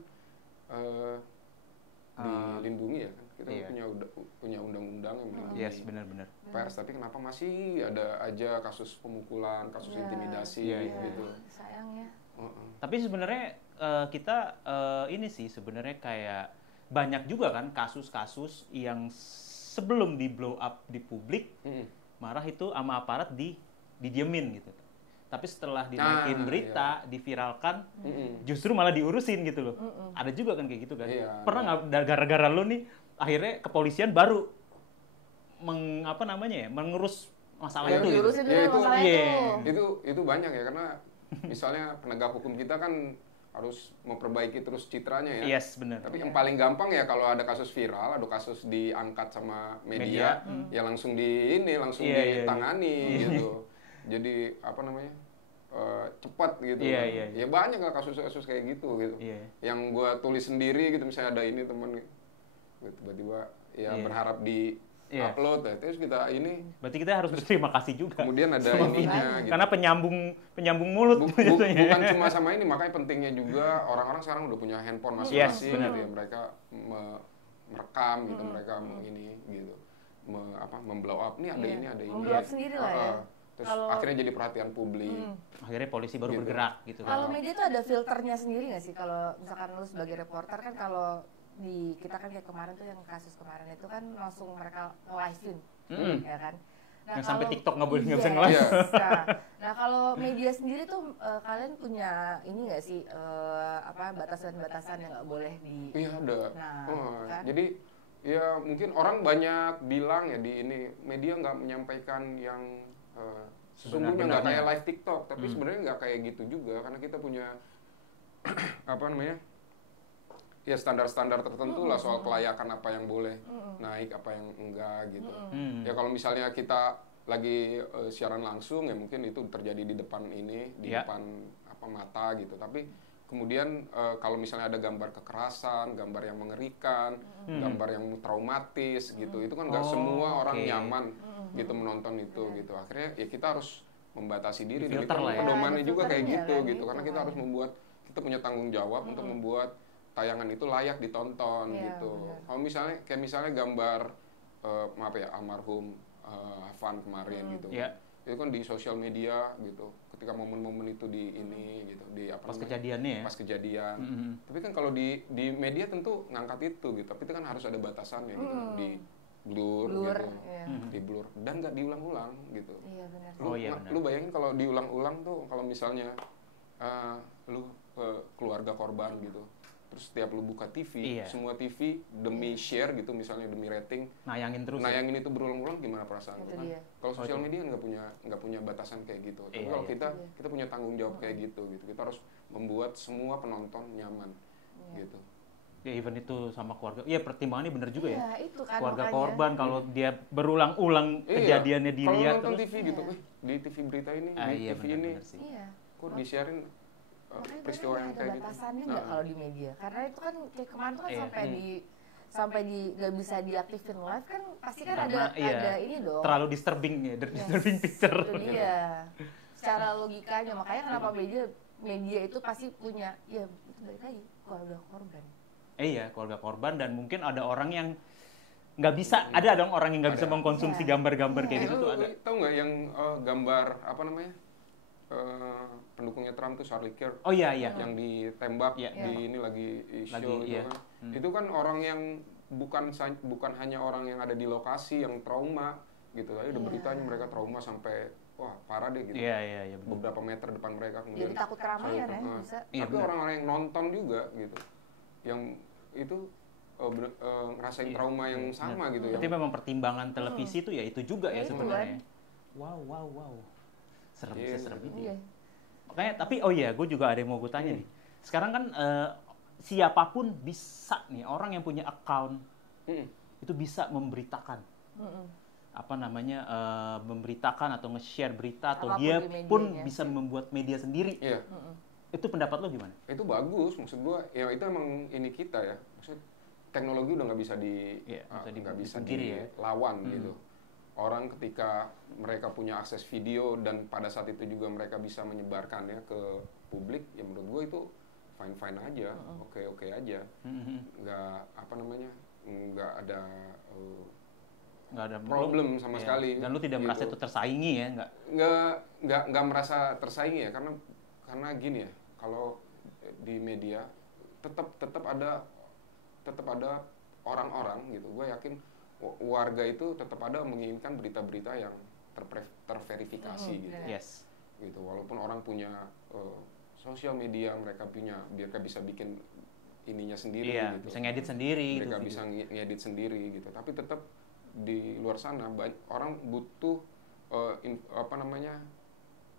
dilindungi ya kan. Kita punya undang-undang yang melindungi. Yes, benar-benar. Pers, tapi kenapa masih ada aja kasus pemukulan, kasus intimidasi gitu. Sayang ya. Tapi sebenarnya kita ini sih sebenarnya kayak banyak juga kan kasus-kasus yang sebelum di blow up di publik, marah itu sama aparat didiemin gitu. Tapi setelah dinaikin berita, diviralkan, justru malah diurusin gitu loh. Ada juga kan kayak gitu kan. Pernah nggak gara-gara lo nih akhirnya kepolisian baru mengurus masalah itu gitu. Itu banyak ya, karena misalnya penegak hukum kita kan harus memperbaiki terus citranya ya. Yes, benar. Tapi yang paling gampang ya kalau ada kasus viral, ada kasus diangkat sama media. Ya langsung ditangani gitu. Jadi apa namanya? Cepat gitu. Ya banyak lah kasus-kasus kayak gitu. Yang gue tulis sendiri gitu, misalnya ada ini teman tiba-tiba berharap di upload ya, terus kita ini. Berarti kita harus berterima kasih juga. Kemudian ada ininya gitu. Karena penyambung mulut. Bukan cuma sama ini, makanya pentingnya juga orang-orang sekarang udah punya handphone masing-masing gitu ya. Mereka merekam gitu, mereka ini gitu. Memblow up nih ada ini. Memblow up sendiri lah ya. Terus akhirnya jadi perhatian publik. Akhirnya polisi baru bergerak gitu. Kalau media itu ada filternya sendiri nggak sih? Kalau misalkan lu sebagai reporter kan kalau kita kan kayak kemarin tuh yang kasus kemarin itu kan langsung mereka live-in, ya kan? Nah, yang sampai TikTok nggak boleh nggak bisa nge-live. Nah kalau media sendiri tuh kalian punya ini nggak sih batasan-batasan yang nggak boleh di? Iya ada. Nah, kan? Jadi ya mungkin orang banyak bilang ya di ini media nggak menyampaikan yang sesungguhnya nggak kayak live TikTok, tapi sebenarnya nggak kayak gitu juga karena kita punya ya standar-standar tertentu lah soal kelayakan apa yang boleh naik, apa yang enggak gitu. Ya kalau misalnya kita lagi siaran langsung ya mungkin itu terjadi di depan ini, di depan mata gitu. Tapi Kemudian kalau misalnya ada gambar kekerasan, gambar yang mengerikan, gambar yang traumatis gitu, itu kan nggak semua orang nyaman gitu menonton itu gitu. Akhirnya ya kita harus membatasi diri. Dan itu pedomannya juga kayak gitu. Karena kita harus membuat, kita punya tanggung jawab untuk membuat tayangan itu layak ditonton gitu. Kalau misalnya kayak misalnya gambar maaf ya almarhum Afan kemarin gitu. Itu kan di sosial media gitu, ketika momen-momen itu di ini gitu, di apa pas kejadiannya ya? Pas kejadian. Tapi kan kalau di media tentu ngangkat itu gitu, tapi itu kan harus ada batasannya gitu, di blur gitu, di blur dan nggak diulang-ulang gitu. Iya benar. Lu bayangin kalau diulang-ulang tuh, kalau misalnya lu keluarga korban gitu, terus setiap lu buka TV, semua TV demi share gitu, misalnya demi rating, nayangin itu berulang-ulang, gimana perasaan lu kan? Kalau sosial media nggak punya batasan kayak gitu. Tapi kalau kita punya tanggung jawab kayak gitu. Kita harus membuat semua penonton nyaman gitu. Ya even itu sama keluarga. Iya, pertimbangannya benar juga ya. Itu kan keluarga makanya. Korban kalau dia berulang-ulang kejadiannya dilihat kalau nonton TV gitu, di TV berita ini, di TV ini, kok disiarin peristiwa yang kayak gitu. Batasannya nggak kalau di media, karena itu kan kayak kemarin tuh kan sampai di nggak bisa diaktifin live kan, pasti kan ada ini dong. Terlalu disturbing ya, disturbing picture. Itu dia. Secara logikanya, makanya kenapa media itu pasti punya, ya itu balik lagi keluarga korban. Iya, keluarga korban, dan mungkin ada orang yang nggak bisa, ada dong orang yang nggak bisa mengkonsumsi gambar-gambar kayak gitu tuh ada. Tahu nggak yang gambar apa namanya? Pendukungnya Trump tuh Charlie Kirk. Oh iya. Yang ditembak di ini lagi show itu kan. Itu kan orang yang bukan hanya orang yang ada di lokasi yang trauma gitu. Tapi ada beritanya mereka trauma sampai wah parah deh gitu. Iya. Beberapa meter depan mereka kemudian. Jadi takut keramaian ya bisa. Tapi orang-orang yang nonton juga gitu. Yang itu ngerasain trauma yang sama gitu. Berarti memang pertimbangan televisi itu ya itu juga ya sebenarnya. Wow. Serem itu ya. Makanya, tapi gue juga ada yang mau gue tanya nih. Sekarang kan siapapun bisa nih, orang yang punya account itu bisa memberitakan. Apa namanya, memberitakan atau nge-share berita, atau dia pun bisa membuat media sendiri. Itu pendapat lo gimana? Itu bagus, maksud gue, ya itu emang ini kita ya. Maksud teknologi udah nggak bisa dilawan gitu. Orang ketika mereka punya akses video dan pada saat itu juga mereka bisa menyebarkannya ke publik, ya menurut gue itu fine aja, oke aja, nggak ada problem sama sekali. Dan lu tidak merasa itu tersaingi ya, nggak merasa tersaingi ya, karena gini ya, kalau di media tetap ada orang-orang gitu, gue yakin warga itu tetap ada menginginkan berita-berita yang terverifikasi gitu. Yes. Gitu. Walaupun orang punya sosial media, mereka bisa bikin ininya sendiri gitu. Bisa ngedit sendiri mereka bisa ngedit sendiri gitu. Tapi tetap di luar sana orang butuh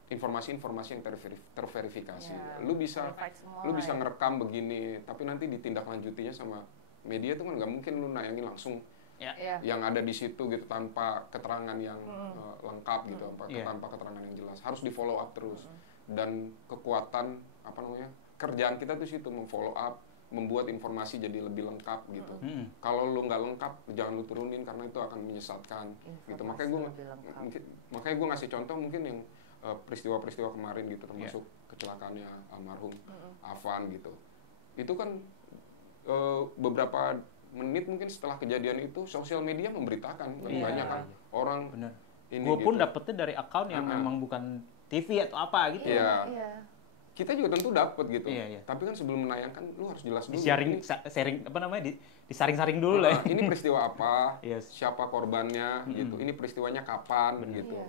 informasi-informasi yang terverifikasi. Lu bisa ngerekam begini, tapi nanti ditindaklanjutinya sama media itu kan nggak mungkin lu nayangin langsung yang ada di situ gitu tanpa keterangan yang lengkap gitu, tanpa keterangan yang jelas. Harus di follow up terus. Dan kekuatan kerjaan kita tuh situ memfollow up, membuat informasi jadi lebih lengkap gitu. Kalau lu nggak lengkap, jangan lu turunin karena itu akan menyesatkan gitu. Makanya gue ngasih contoh mungkin yang peristiwa-peristiwa kemarin gitu, termasuk kecelakaannya almarhum Afan gitu. Itu kan beberapa menit mungkin setelah kejadian itu sosial media memberitakan banyak kan orang. Bener. Gue pun dapetnya dari akun yang memang bukan TV atau apa gitu. Kita juga tentu dapet gitu. Tapi kan sebelum menayangkan lu harus jelas dulu. Disaring-saring dulu lah. Ini peristiwa apa? Siapa korbannya gitu. Ini peristiwanya kapan gitu.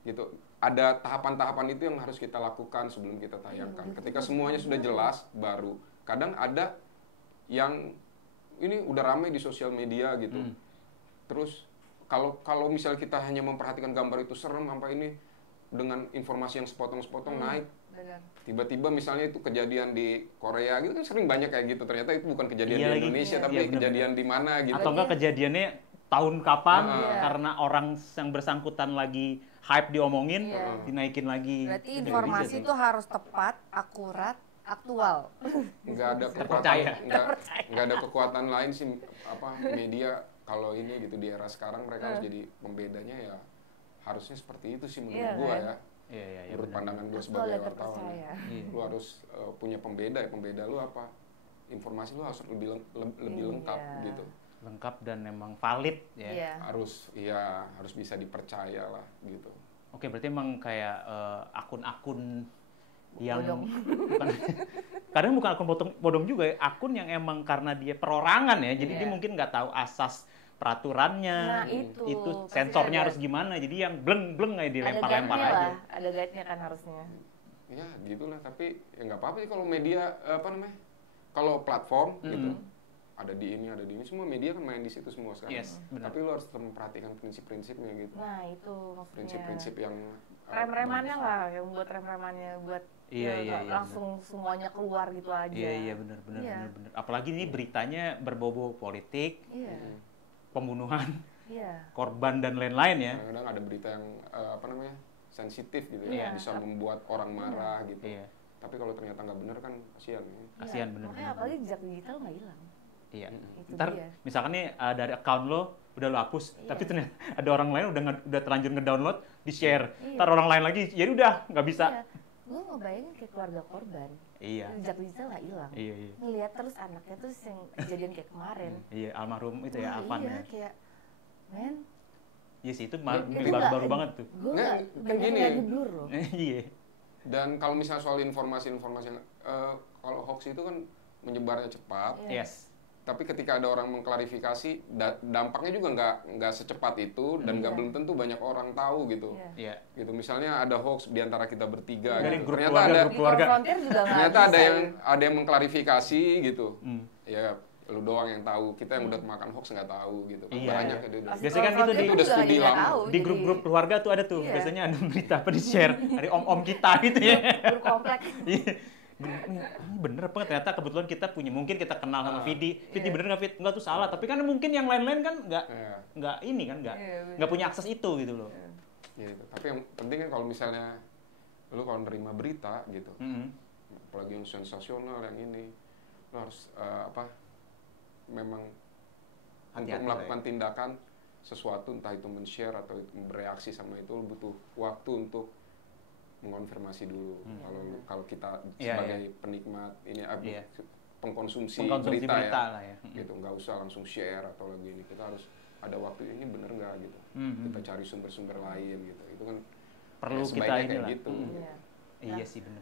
Gitu. Ada tahapan-tahapan itu yang harus kita lakukan sebelum kita tayangkan. Ketika semuanya sudah jelas, baru. Kadang ada yang ini udah ramai di sosial media gitu. Terus kalau misalnya kita hanya memperhatikan gambar itu serem sampai ini dengan informasi yang sepotong-sepotong naik. Tiba-tiba misalnya itu kejadian di Korea gitu kan sering banyak kayak gitu. Ternyata itu bukan kejadian di Indonesia tapi kejadian di mana gitu. Atau enggak kejadiannya tahun kapan karena orang yang bersangkutan lagi hype diomongin, dinaikin lagi. Berarti informasi itu harus tepat, akurat, aktual. Nggak ada kekuatan lain sih media kalau ini gitu di era sekarang mereka harus jadi pembedanya ya harusnya seperti itu sih menurut gua ya. Iya, menurut pandangan gua sebagai wartawan. Lu harus punya pembeda lu apa? Informasi lu harus lebih lengkap gitu. Lengkap dan memang valid ya. Harus bisa dipercaya lah gitu. Oke, berarti emang kayak akun-akun yang kadang bukan akun bodong juga ya, akun yang emang karena dia perorangan ya, jadi dia mungkin nggak tahu asas peraturannya, itu sensornya harus gimana, jadi yang bleng aja dilempar-lempar aja. Ada guide-nya kan harusnya. Ya gitulah, tapi ya nggak apa-apa sih kalau media kalau platform gitu. Ada di ini semua media kan main di situ semua sekarang. Tapi lo harus memperhatikan prinsip-prinsipnya gitu. Nah, itu maksudnya. Prinsip-prinsip yang rem-remannya lah, yang buat rem-remannya buat langsung semuanya keluar gitu aja. Iya, benar. Apalagi ini beritanya berbau politik. Pembunuhan. Korban dan lain-lain ya. Kadang-kadang ada berita yang sensitif gitu ya, bisa membuat orang marah gitu. Tapi kalau ternyata nggak benar kan kasihan. Kasihan benar. Makanya apalagi jejak digital nggak hilang. Iya. Ntar misalkan nih dari account lo udah lo hapus, tapi ternyata ada orang lain udah terlanjur ngedownload, di-share. Ntar orang lain lagi, jadi udah nggak bisa. Gue ngebayangin kayak keluarga korban. Jejak digital nggak hilang. Ngelihat terus anaknya terus yang kejadian kayak kemarin. Almarhum itu ya Alvan ya. Kayak, men. Iya sih itu baru banget tuh. Gue nggak gini blur loh. Iya. Dan kalau misalnya soal informasi-informasi yang kalau hoax itu kan menyebarnya cepat. Tapi ketika ada orang mengklarifikasi, dampaknya juga nggak secepat itu dan belum tentu banyak orang tahu gitu. Gitu misalnya ada hoax di antara kita bertiga. Gitu. Ternyata ada yang mengklarifikasi gitu. Ya lu doang yang tahu, kita yang udah makan hoax nggak tahu gitu. Banyak ya. Biasanya kan gitu di grup-grup keluarga tuh ada tuh. Biasanya ada berita apa di-share dari om-om kita gitu ya. Grup komplek. Ini bener apa ternyata kebetulan kita mungkin kita kenal sama Vidi bener nggak Vid? Nggak tuh salah, tapi kan mungkin yang lain-lain kan nggak punya akses itu gitu loh. Gitu. Tapi yang penting kan kalau misalnya lu kalau nerima berita gitu, apalagi yang sensasional yang ini, lu harus memang untuk melakukan tindakan sesuatu, entah itu men-share atau bereaksi sama itu, lu butuh waktu untuk mengonfirmasi dulu. Kalau kita sebagai penikmat ini pengkonsumsi berita lah ya. Gitu, nggak usah langsung share atau lagi ini, kita harus ada waktu ini bener nggak gitu. Kita cari sumber-sumber lain gitu. Itu kan perlu kita ini lah. Gitu. Iya sih benar.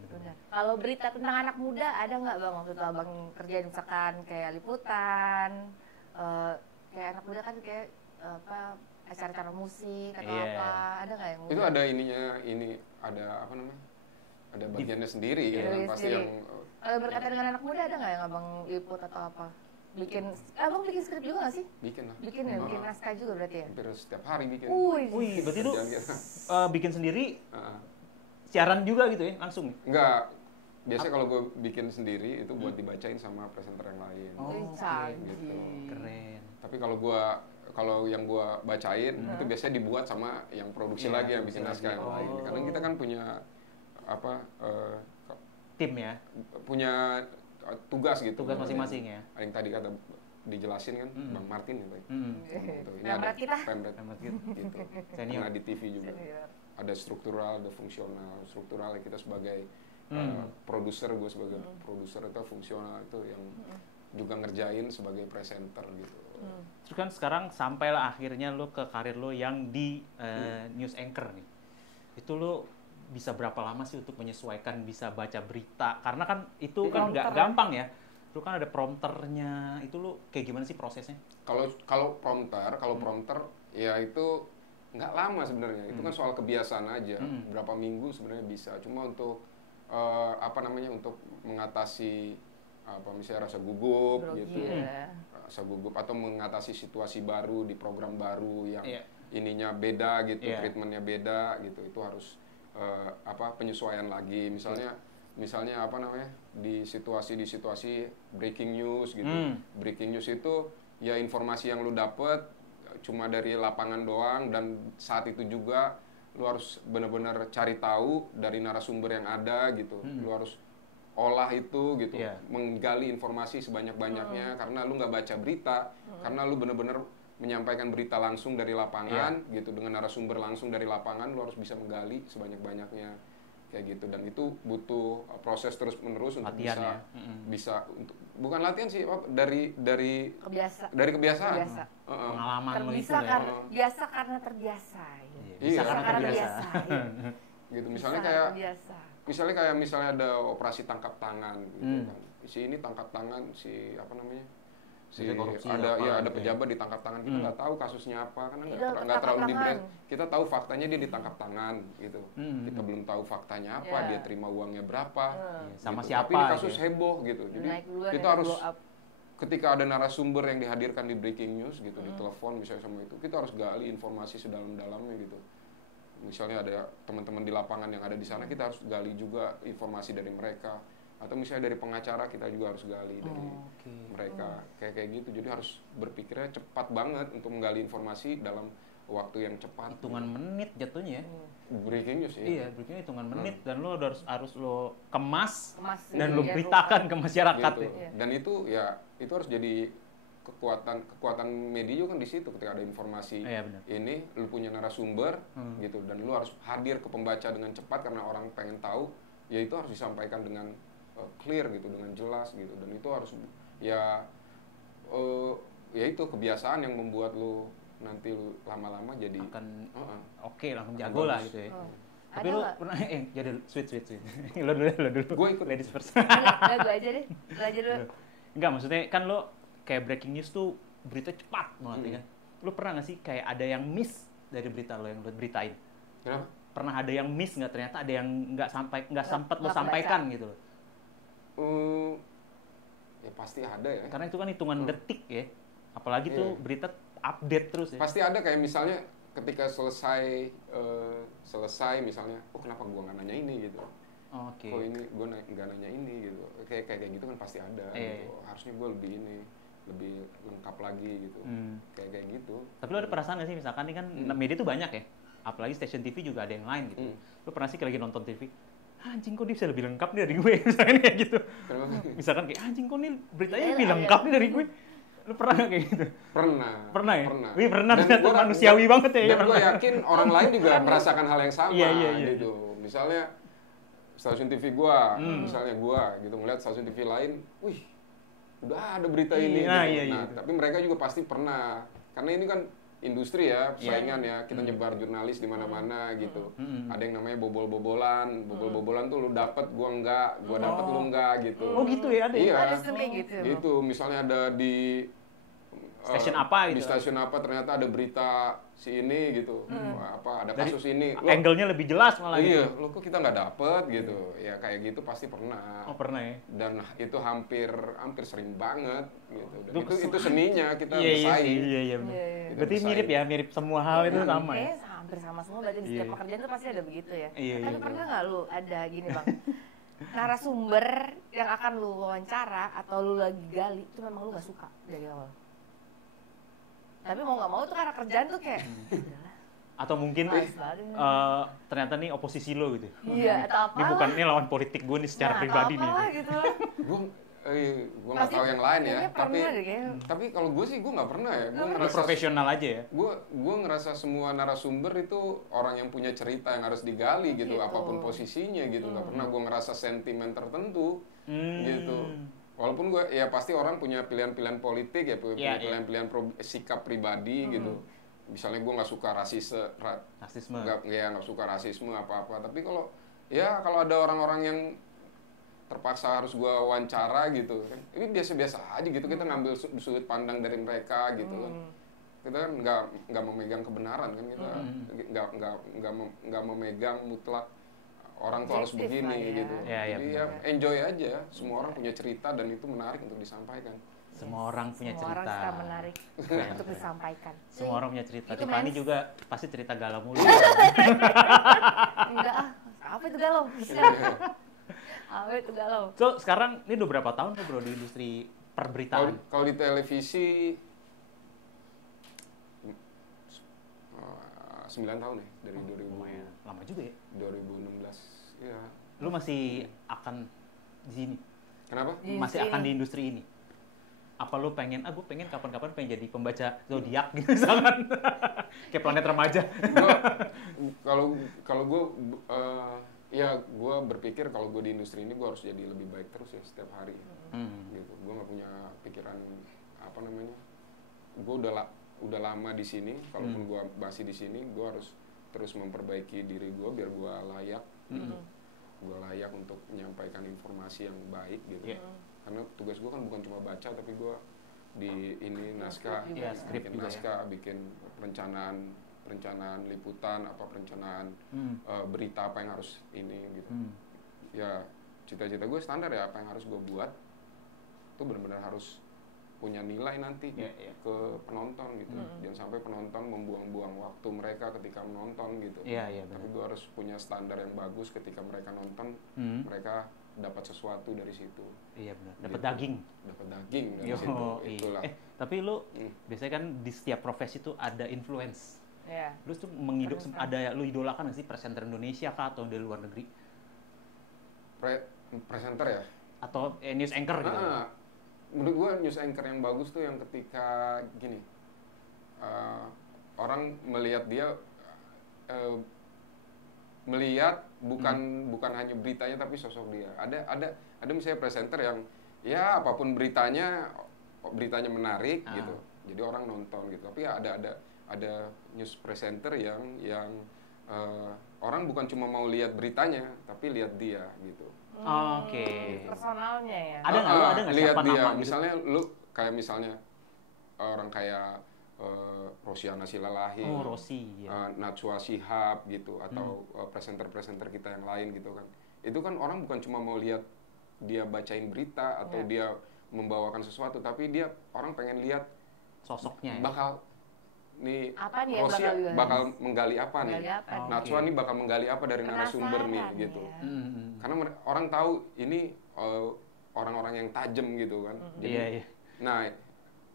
Kalau berita tentang anak muda ada nggak bang waktu itu abang kerja misalkan kayak liputan, kayak anak muda kan kayak acara-acara musik atau ada nggak yang itu ada ada ada bagiannya sendiri ya pasti yang kalau berkaitan dengan anak muda ada nggak yang abang liput atau apa abang bikin skrip juga nggak sih? Bikin lah. Bikin naskah juga berarti ya? Hampir setiap hari bikin. Wih, berarti lu bikin sendiri siaran juga gitu ya langsung? Enggak. Biasanya kalau gue bikin sendiri itu buat dibacain sama presenter yang lain. Gitu. Keren. Tapi kalau yang gue bacain itu biasanya dibuat sama yang produksi lagi yang bikin naskah yang lain. Karena kita kan punya tim ya. Punya tugas gitu. Tugas masing-masing ya. Yang tadi kata dijelasin kan Bang Martin gitu. Ini ada Pemret gitu. Senior di TV juga. Ada struktural, ada fungsional. Struktural kita sebagai produser, gue sebagai produser itu fungsional itu yang juga ngerjain sebagai presenter gitu. Terus kan sekarang sampailah akhirnya lo ke karir lo yang di news anchor nih. Itu lo bisa berapa lama sih untuk menyesuaikan bisa baca berita? Karena kan itu kan nggak gampang ya. Lo kan ada prompternya. Itu lo kayak gimana sih prosesnya? Kalau prompter ya itu nggak lama sebenarnya. Itu kan soal kebiasaan aja. Berapa minggu sebenarnya bisa. Cuma untuk untuk mengatasi misalnya rasa gugup gitu, rasa gugup atau mengatasi situasi baru di program baru yang ininya beda gitu, treatmentnya beda gitu, itu harus penyesuaian lagi. Misalnya di situasi breaking news gitu, breaking news itu ya informasi yang lu dapet cuma dari lapangan doang dan saat itu juga lu harus benar-benar cari tahu dari narasumber yang ada gitu. Lu harus olah itu gitu, menggali informasi sebanyak-banyaknya karena lu nggak baca berita, karena lu bener-bener menyampaikan berita langsung dari lapangan gitu, dengan narasumber langsung dari lapangan, lu harus bisa menggali sebanyak-banyaknya kayak gitu, dan itu butuh proses terus-menerus untuk latihan, bisa untuk bukan latihan sih, dari kebiasaan. Pengalaman lo itu biasa karena terbiasa. Iya, karena terbiasa. Gitu, misalnya ada operasi tangkap tangan gitu kan. Si ini tangkap tangan, si apa namanya? Ada pejabat ditangkap tangan, kita nggak tahu kasusnya apa, karena nggak terlalu diberi. Kita tahu faktanya dia ditangkap tangan gitu, kita belum tahu faktanya apa, dia terima uangnya berapa, sama gitu. siapa. Tapi ini kasus heboh gitu, jadi kita harus ketika ada narasumber yang dihadirkan di breaking news gitu, di telepon misalnya sama itu, kita harus gali informasi sedalam-dalamnya gitu. Misalnya ada teman-teman di lapangan yang ada di sana, kita harus gali juga informasi dari mereka. Atau misalnya dari pengacara, kita juga harus gali dari mereka, kayak gitu. Jadi harus berpikirnya cepat banget untuk menggali informasi dalam waktu yang cepat. Hitungan menit jatuhnya ya. Breaking news ya. Iya, breaking news hitungan menit, dan lo harus lo kemas dan lo beritakan ke masyarakat. Gitu. Dan itu harus jadi kekuatan media juga kan di situ, ketika ada informasi ini, lu punya narasumber gitu, dan lu harus hadir ke pembaca dengan cepat karena orang pengen tahu, ya itu harus disampaikan dengan clear gitu, dengan jelas gitu, dan itu harus ya itu kebiasaan yang membuat lu nanti lu lama-lama jadi akan langsung jago lah gitu ya. Tapi lu pernah jadi sweet lo dulu gue ikut ladies first. Gue aja deh, belajar dulu. Enggak, maksudnya kan lo kayak breaking news tuh berita cepat banget kan. Lu pernah nggak sih kayak ada yang miss dari berita lo yang lo beritain? Kenapa? Pernah ada yang miss nggak, ternyata ada yang nggak sempat lo sampaikan gitu loh? Ya pasti ada ya. Karena itu kan hitungan detik ya. Apalagi tuh berita update terus ya. Pasti ada, kayak misalnya ketika selesai misalnya, kenapa gua nggak nanya ini gitu. Kok ini gua nggak nanya ini gitu. Kayak gitu kan pasti ada gitu. Harusnya gua lebih lengkap lagi gitu. Kayak gitu. Tapi lo ada perasaan nggak sih, misalkan ini kan media tuh banyak ya. Apalagi stasiun TV juga ada yang lain gitu. Lo pernah sih lagi nonton TV, anjing kok dia bisa lebih lengkap nih dari gue, misalkan kayak gitu. Misalkan kayak anjing kok nih beritanya lebih lengkap nih dari gue. Lu pernah nggak kayak gitu? Pernah ya? Wih, pernah. Ternyata manusiawi banget ya. Dan gue yakin orang lain juga merasakan hal yang sama gitu. Misalnya stasiun TV gue, misalnya gue gitu ngeliat stasiun TV lain, wih, udah ada berita ini. Gitu. Tapi mereka juga pasti pernah, karena ini kan industri ya, saingan ya, kita nyebar jurnalis di mana-mana gitu. Ada yang namanya bobol-bobolan tuh lu dapet, gua enggak, gua dapet lu enggak gitu. Oh gitu ya, ada. Iya. Gitu. Gitu, misalnya ada di stasiun apa gitu. Di stasiun apa ternyata ada berita si ini gitu. Ada kasus ini. Angle-nya lebih jelas malah gitu. Iya, lu kok kita nggak dapet gitu. Ya kayak gitu pasti pernah. Oh, pernah ya. Dan itu hampir sering banget gitu. Dan itu seninya kita bersaing. Iya. Berarti mirip semua hal itu sama ya. Hampir sama semua, berarti di setiap pekerjaan tuh pasti ada begitu ya. Tapi pernah nggak lu ada gini bang, narasumber yang akan lu wawancara atau lu lagi gali itu memang lu nggak suka dari awal, tapi mau nggak mau tuh karena kerjaan tuh kayak atau mungkin ternyata nih oposisi lo gitu. Iya, atau apa? Ini bukan, ini lawan politik gue nih secara pribadi nih. Gitu. Gue nggak tahu yang lain ya. Tapi kalau gue sih gue nggak pernah ya. Gue ngerasa profesional aja ya. Gue ngerasa semua narasumber itu orang yang punya cerita yang harus digali gitu. Apapun posisinya gitu. Nggak pernah gue ngerasa sentimen tertentu gitu. Walaupun gue ya pasti orang punya pilihan-pilihan politik ya, punya pilihan-pilihan sikap pribadi gitu. Misalnya gue nggak suka rasisme, nggak suka rasisme apa-apa. Tapi kalau ada orang-orang yang terpaksa harus gue wawancara gitu kan, ini biasa-biasa aja gitu, kita ngambil sudut pandang dari mereka gitu kan. Kita kan nggak memegang kebenaran kan, kita nggak memegang mutlak orang tuh harus begini gitu. Jadi ya enjoy aja, semua orang punya cerita dan itu menarik untuk disampaikan. Semua orang punya cerita. Semua orang menarik untuk disampaikan. Semua orang punya cerita. Tiffany juga pasti cerita galau mulu. Enggak, apa itu galau? Apa itu galau? So, sekarang ini udah berapa tahun tuh bro di industri perberitaan? Kalau di televisi 9 tahun ya, dari 2000. Lumayan lama juga ya. 2016. Iya. Lu masih akan di sini? Kenapa? Masih akan di industri ini? Apa lo pengen, gue pengen kapan-kapan pengen jadi pembaca zodiak gitu misalkan. Kayak Planet Remaja. Kalau gue, ya gue berpikir kalau gue di industri ini gue harus jadi lebih baik terus ya setiap hari. Gitu. Gue nggak punya pikiran apa namanya. Gue udah lama di sini. Kalaupun gue masih di sini, gue harus terus memperbaiki diri gue biar gue layak. Gue layak untuk menyampaikan informasi yang baik gitu. Karena tugas gue kan bukan cuma baca, tapi gue di ini naskah, bikin naskah, bikin perencanaan liputan, apa perencanaan berita apa yang harus ini gitu. Ya cita-cita gue standar ya, apa yang harus gue buat itu benar-benar harus punya nilai nanti ke penonton gitu. Jangan sampai penonton membuang-buang waktu mereka ketika menonton gitu. Tapi gue harus punya standar yang bagus ketika mereka nonton, mereka dapat sesuatu dari situ. Iya benar. Dapat daging. Dapat daging dari situ. Itulah. Tapi lu biasanya kan di setiap profesi tuh ada influence. Iya. Lu tuh ada lu idolakan nggak sih presenter Indonesia kah atau dari luar negeri? Presenter ya? Atau news anchor gitu? Menurut gue news anchor yang bagus tuh yang ketika gini, orang melihat dia melihat bukan hanya beritanya tapi sosok dia. Ada misalnya presenter yang ya apapun beritanya menarik gitu. Jadi orang nonton gitu. Tapi ada news presenter yang orang bukan cuma mau lihat beritanya tapi lihat dia gitu. Oke. Personalnya ya. Ada nggak lihat siapa dia nama gitu? misalnya lu kayak misalnya orang kayak Rosiana Silalahi, Najwa Shihab gitu, atau presenter-presenter kita yang lain gitu kan. Itu kan orang bukan cuma mau lihat dia bacain berita atau dia membawakan sesuatu, tapi orang pengen lihat sosoknya. Bakal nih apa nih Rosi bakal menggali apa nih? Najwa nih bakal menggali apa dari narasumber nih gitu. Karena orang tahu ini orang-orang yang tajam gitu kan. Jadi, nah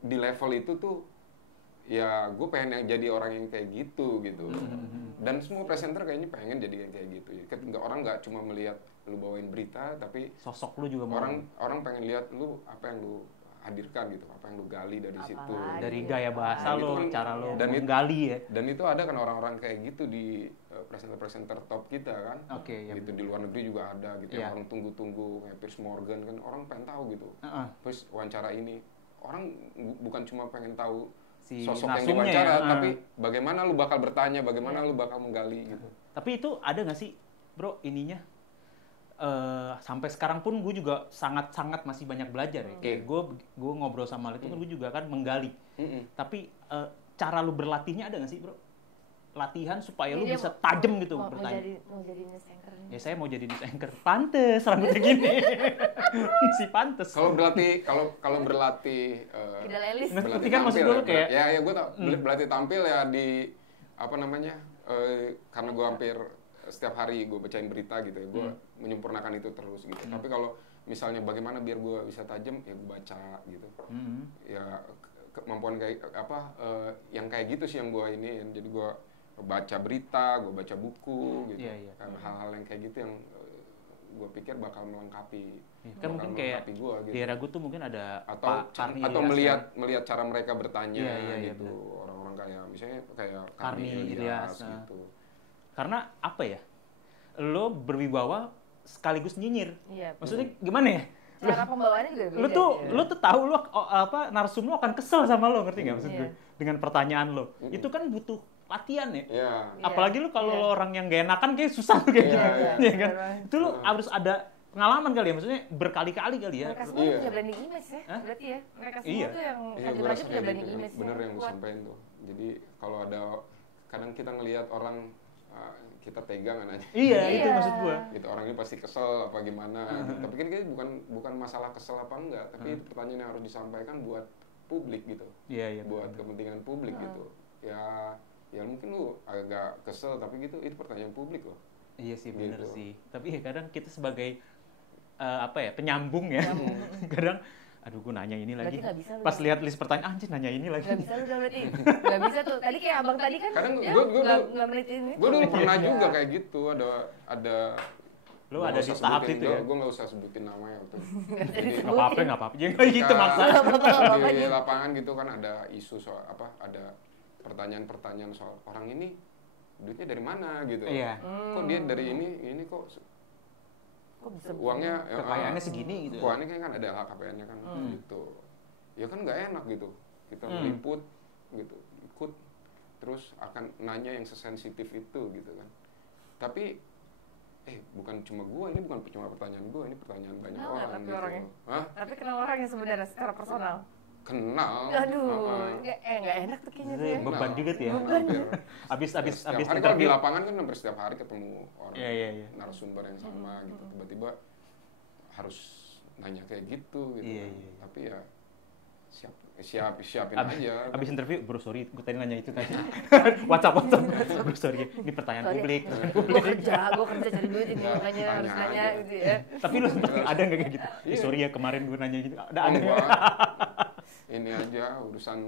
di level itu tuh ya gue pengen jadi orang yang kayak gitu. Dan semua presenter kayaknya pengen jadi yang kayak gitu. Orang nggak cuma melihat lu bawain berita, tapi sosok lu juga orang pengen lihat lu apa yang lu hadirkan gitu, apa yang lu gali dari situ. Dari gaya bahasa lu, kan, cara lu dan menggali ya. Dan itu ada kan orang-orang kayak gitu di presenter-presenter top kita kan. Gitu di luar negeri juga ada gitu. Yang orang tunggu-tunggu kayak Piers Morgan kan, orang pengen tahu gitu. Terus wawancara ini orang bukan cuma pengen tahu sosok yang diwawancara, tapi bagaimana lu bakal bertanya, bagaimana lu bakal menggali gitu. Tapi itu ada nggak sih, bro, ininya? Sampai sekarang pun gue juga sangat-sangat masih banyak belajar ya. Kayak gue ngobrol sama lu itu kan gue juga kan menggali. Tapi cara lu berlatihnya ada nggak sih, bro? Latihan supaya lu bisa tajam gitu bertanya. Mau jadi news anchor. Ya saya mau jadi news anchor. Pantes rambutnya gini. Si pantes. Kalau berlatih tidak lelis. Berlatih kan maksud gue kayak ya gue tau berlatih tampil ya di apa namanya? Karena gue hampir setiap hari gue bacain berita gitu ya, gue menyempurnakan itu terus gitu. Tapi kalau misalnya bagaimana biar gue bisa tajam, ya gue baca gitu. Ya kemampuan kayak apa yang kayak gitu sih yang gue ini. Jadi gue baca berita, gue baca buku gitu. Hal-hal yang kayak gitu yang gue pikir bakal melengkapi. Kan mungkin kayak gua, gitu. Di era gue tuh mungkin ada atau melihat cara mereka bertanya gitu. Orang-orang kayak misalnya kayak Karni Ilyas gitu. Karena apa ya? Lo berwibawa sekaligus nyinyir. Maksudnya gimana ya? Cara pembawaannya juga beda. Lo tuh tahu lo narsum lo akan kesel sama lo, ngerti nggak maksud gue? Dengan pertanyaan lo. Itu kan butuh latihan ya. Apalagi lo kalau lo orang yang gak enakan kayak susah kayak gitu. Iya kan? Itu lo harus ada pengalaman kali ya, maksudnya berkali-kali kali ya. Mereka semua punya branding image ya, berarti ya. Mereka semua tuh yang hadir punya branding image. Bener yang lu sampein tuh. Jadi kalau ada kadang kita ngelihat orang kita tegang kan aja. Itu maksud gua. Itu orang ini pasti kesel apa gimana. Tapi kan kita bukan masalah kesel apa enggak, tapi pertanyaan yang harus disampaikan buat publik gitu. Buat kepentingan publik gitu. Ya mungkin lu agak kesel tapi gitu itu pertanyaan publik loh. Iya sih bener gitu. Sih. Tapi ya kadang kita sebagai penyambung ya. Kadang aduh gue nanya ini lagi. Pas lihat list pertanyaan anjir nanya ini lagi. Gak bisa lu udah berarti. Gak bisa tuh. Tadi kayak abang tadi kan kadang gue dulu pernah juga kayak gitu. Ada Lu ada di tahap itu ya? Gue nggak usah sebutin namanya waktu. Nggak apa-apa. Jangan gitu maksa. Di lapangan gitu kan ada isu soal ada pertanyaan-pertanyaan soal orang ini duitnya dari mana gitu. Iya. Kok dia dari ini kok bisa uangnya kekayaannya segini gitu. Uangnya kan ada LHKPN-nya kan gitu. Ya kan nggak enak gitu. Kita meliput gitu, ikut terus akan nanya yang sesensitif itu gitu kan. Tapi bukan cuma gue, ini bukan cuma pertanyaan gue, ini pertanyaan banyak orang tapi gitu. orangnya. Hah? Tapi kenal orangnya sebenarnya secara personal. Kenal. Aduh, nggak enak tuh kayaknya tuh ya. Beban juga tuh ya. Abis Abis hari kalau di lapangan kan hampir setiap hari ketemu orang narasumber yang sama gitu. Tiba-tiba harus nanya kayak gitu gitu. Tapi ya siapin aja. Abis interview, bro sorry, gue tadi nanya itu tadi. WhatsApp. Bro sorry, ini pertanyaan publik. Gue kerja cari duit ini makanya harus nanya gitu ya. Tapi lu sempet ada nggak kayak gitu? Sorry ya kemarin gue nanya gitu. Ada. Ini aja urusan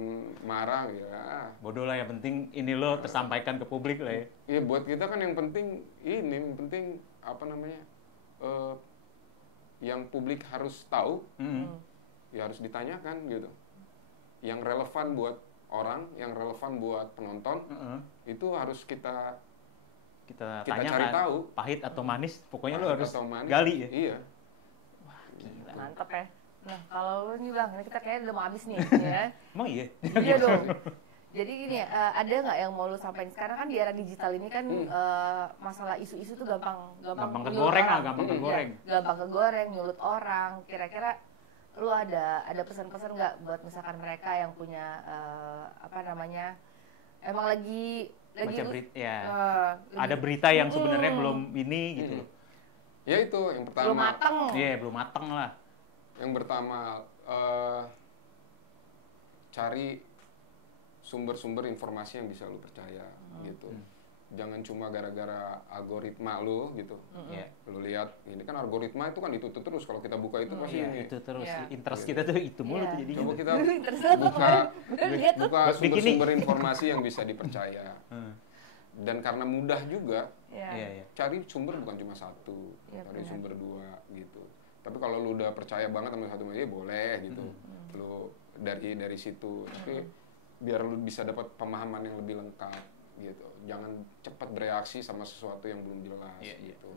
marah ya. Bodoh lah, yang penting ini lo tersampaikan ke publik lah ya. Iya, buat kita kan yang penting apa namanya? Yang publik harus tahu. Ya harus ditanyakan gitu. Yang relevan buat orang, yang relevan buat penonton, itu harus kita tanyakan, cari tahu. Pahit atau manis, pokoknya lo harus manis, gali ya. Iya. Wah, mantap ya. Nah, kalau lu nih Bang, kita kayaknya udah mau habis nih ya. Emang iya? Iya dong. Jadi gini ya, ada nggak yang mau lu sampaikan? Sekarang kan di era digital ini kan masalah isu-isu tuh gampang kegoreng lah, gampang kegoreng, nyulut orang. Kira-kira lu ada pesan-pesan nggak buat misalkan mereka yang punya emang lagi baca berita ya. Ada berita yang sebenarnya belum ini gitu. Ya itu yang pertama. Belum mateng. Iya, belum mateng lah. Yang pertama, cari sumber-sumber informasi yang bisa lu percaya gitu. Jangan cuma gara-gara algoritma lu gitu. Lu lihat, ini kan algoritma itu kan ditutup terus. Kalau kita buka itu pasti itu terus. Interest kita tuh itu mulu tuh jadinya. Coba kita buka sumber-sumber informasi yang bisa dipercaya. Dan karena mudah juga, cari sumber bukan cuma satu, cari sumber dua gitu. Tapi kalau lu udah percaya banget sama satu media, boleh gitu. Lu dari situ. Tapi biar lu bisa dapat pemahaman yang lebih lengkap gitu. Jangan cepat bereaksi sama sesuatu yang belum jelas gitu.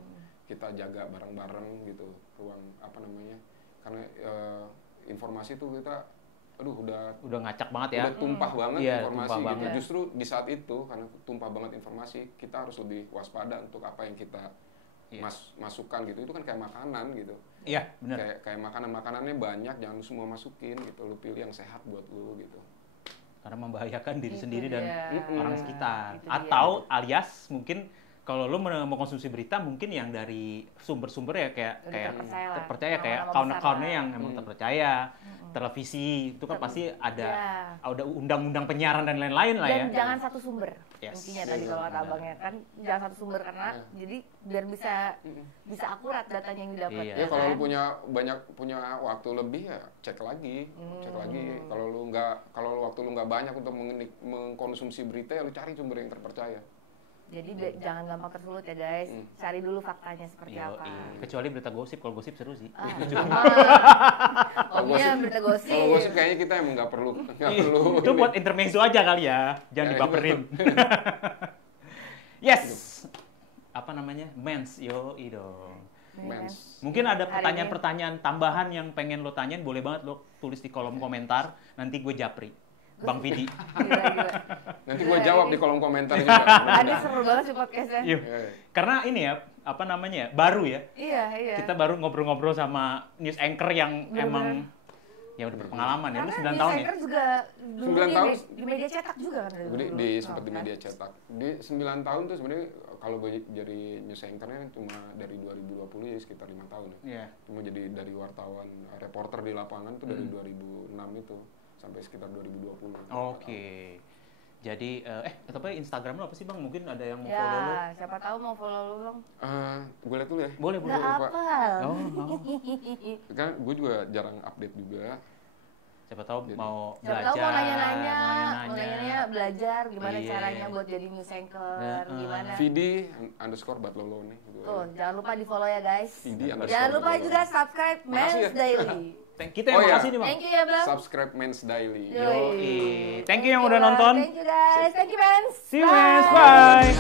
Kita jaga bareng-bareng gitu ruang karena informasi tuh kita udah ngacak banget ya. Udah tumpah banget informasi tumpah gitu. Banget. Justru di saat itu karena tumpah banget informasi, kita harus lebih waspada untuk apa yang kita masukkan gitu. Itu kan kayak makanan gitu. Iya, benar. Kayak makanannya banyak, jangan lu semua masukin gitu. Lu pilih yang sehat buat lu gitu. Karena membahayakan diri sendiri dan orang sekitar. Itu atau alias mungkin kalau lo mau konsumsi berita mungkin yang dari sumber-sumber ya kayak terpercaya kayak account-accountnya yang emang terpercaya. Televisi itu kan pasti ada undang-undang penyiaran dan lain-lain lah ya. Dan jangan satu sumber. Intinya tadi kalau kata abangnya kan jangan satu sumber karena jadi biar bisa akurat datanya yang didapat. Ya kalau lu punya waktu lebih ya cek lagi. Kalau waktu lu nggak banyak untuk mengkonsumsi berita ya lu cari sumber yang terpercaya. Jadi jangan gampang tersulut ya guys. Cari dulu faktanya seperti apa. Kecuali berita gosip, kalau gosip seru sih. Berita gosip. Kalau gosip kayaknya kita emang nggak perlu. Itu buat intermezzo aja kali ya. Jangan dibaperin. Yes. Apa namanya? Mens. Yoi dong. Mens. Mungkin ada pertanyaan-pertanyaan tambahan yang pengen lo tanyain, boleh banget lo tulis di kolom komentar. Nanti gue japri. Bang Vidi. Gila. Nanti gue jawab di kolom komentar juga. Ada seru banget sih podcastnya. Karena ini ya, baru ya. Iya. Kita baru ngobrol-ngobrol sama news anchor yang emang ya udah berpengalaman ya. Lu 9 tahun ya? News anchor juga dulu 9 tahun di media cetak juga kan? Sempat di media cetak. Di 9 tahun tuh sebenarnya kalau gue jadi news anchornya cuma dari 2020 ya sekitar 5 tahun ya. Cuma jadi dari wartawan, reporter di lapangan tuh dari 2006 itu. Sampai sekitar 2020. Oke. Jadi, tapi Instagram lo apa sih Bang? Mungkin ada yang mau ya, follow lo? Ya, siapa tahu mau follow lo Bang. Gue lihat dulu ya. Boleh. Nggak apa. Oh. Kan gue juga jarang update juga. Siapa tahu mau Siapa belajar, tahu mau nanya-nanya, belajar gimana caranya buat jadi news anchor, gimana. VD_Batlolo nih. Tuh, jangan lupa di follow ya guys. VD_Batlolo. Jangan lupa juga subscribe Men's Daily. Kita yang makasih nih, Bang. Thank you ya, Bang. Subscribe Men's Daily. Thank you yang udah nonton. Thank you guys. Thank you, Men's. See you, Men's. Bye.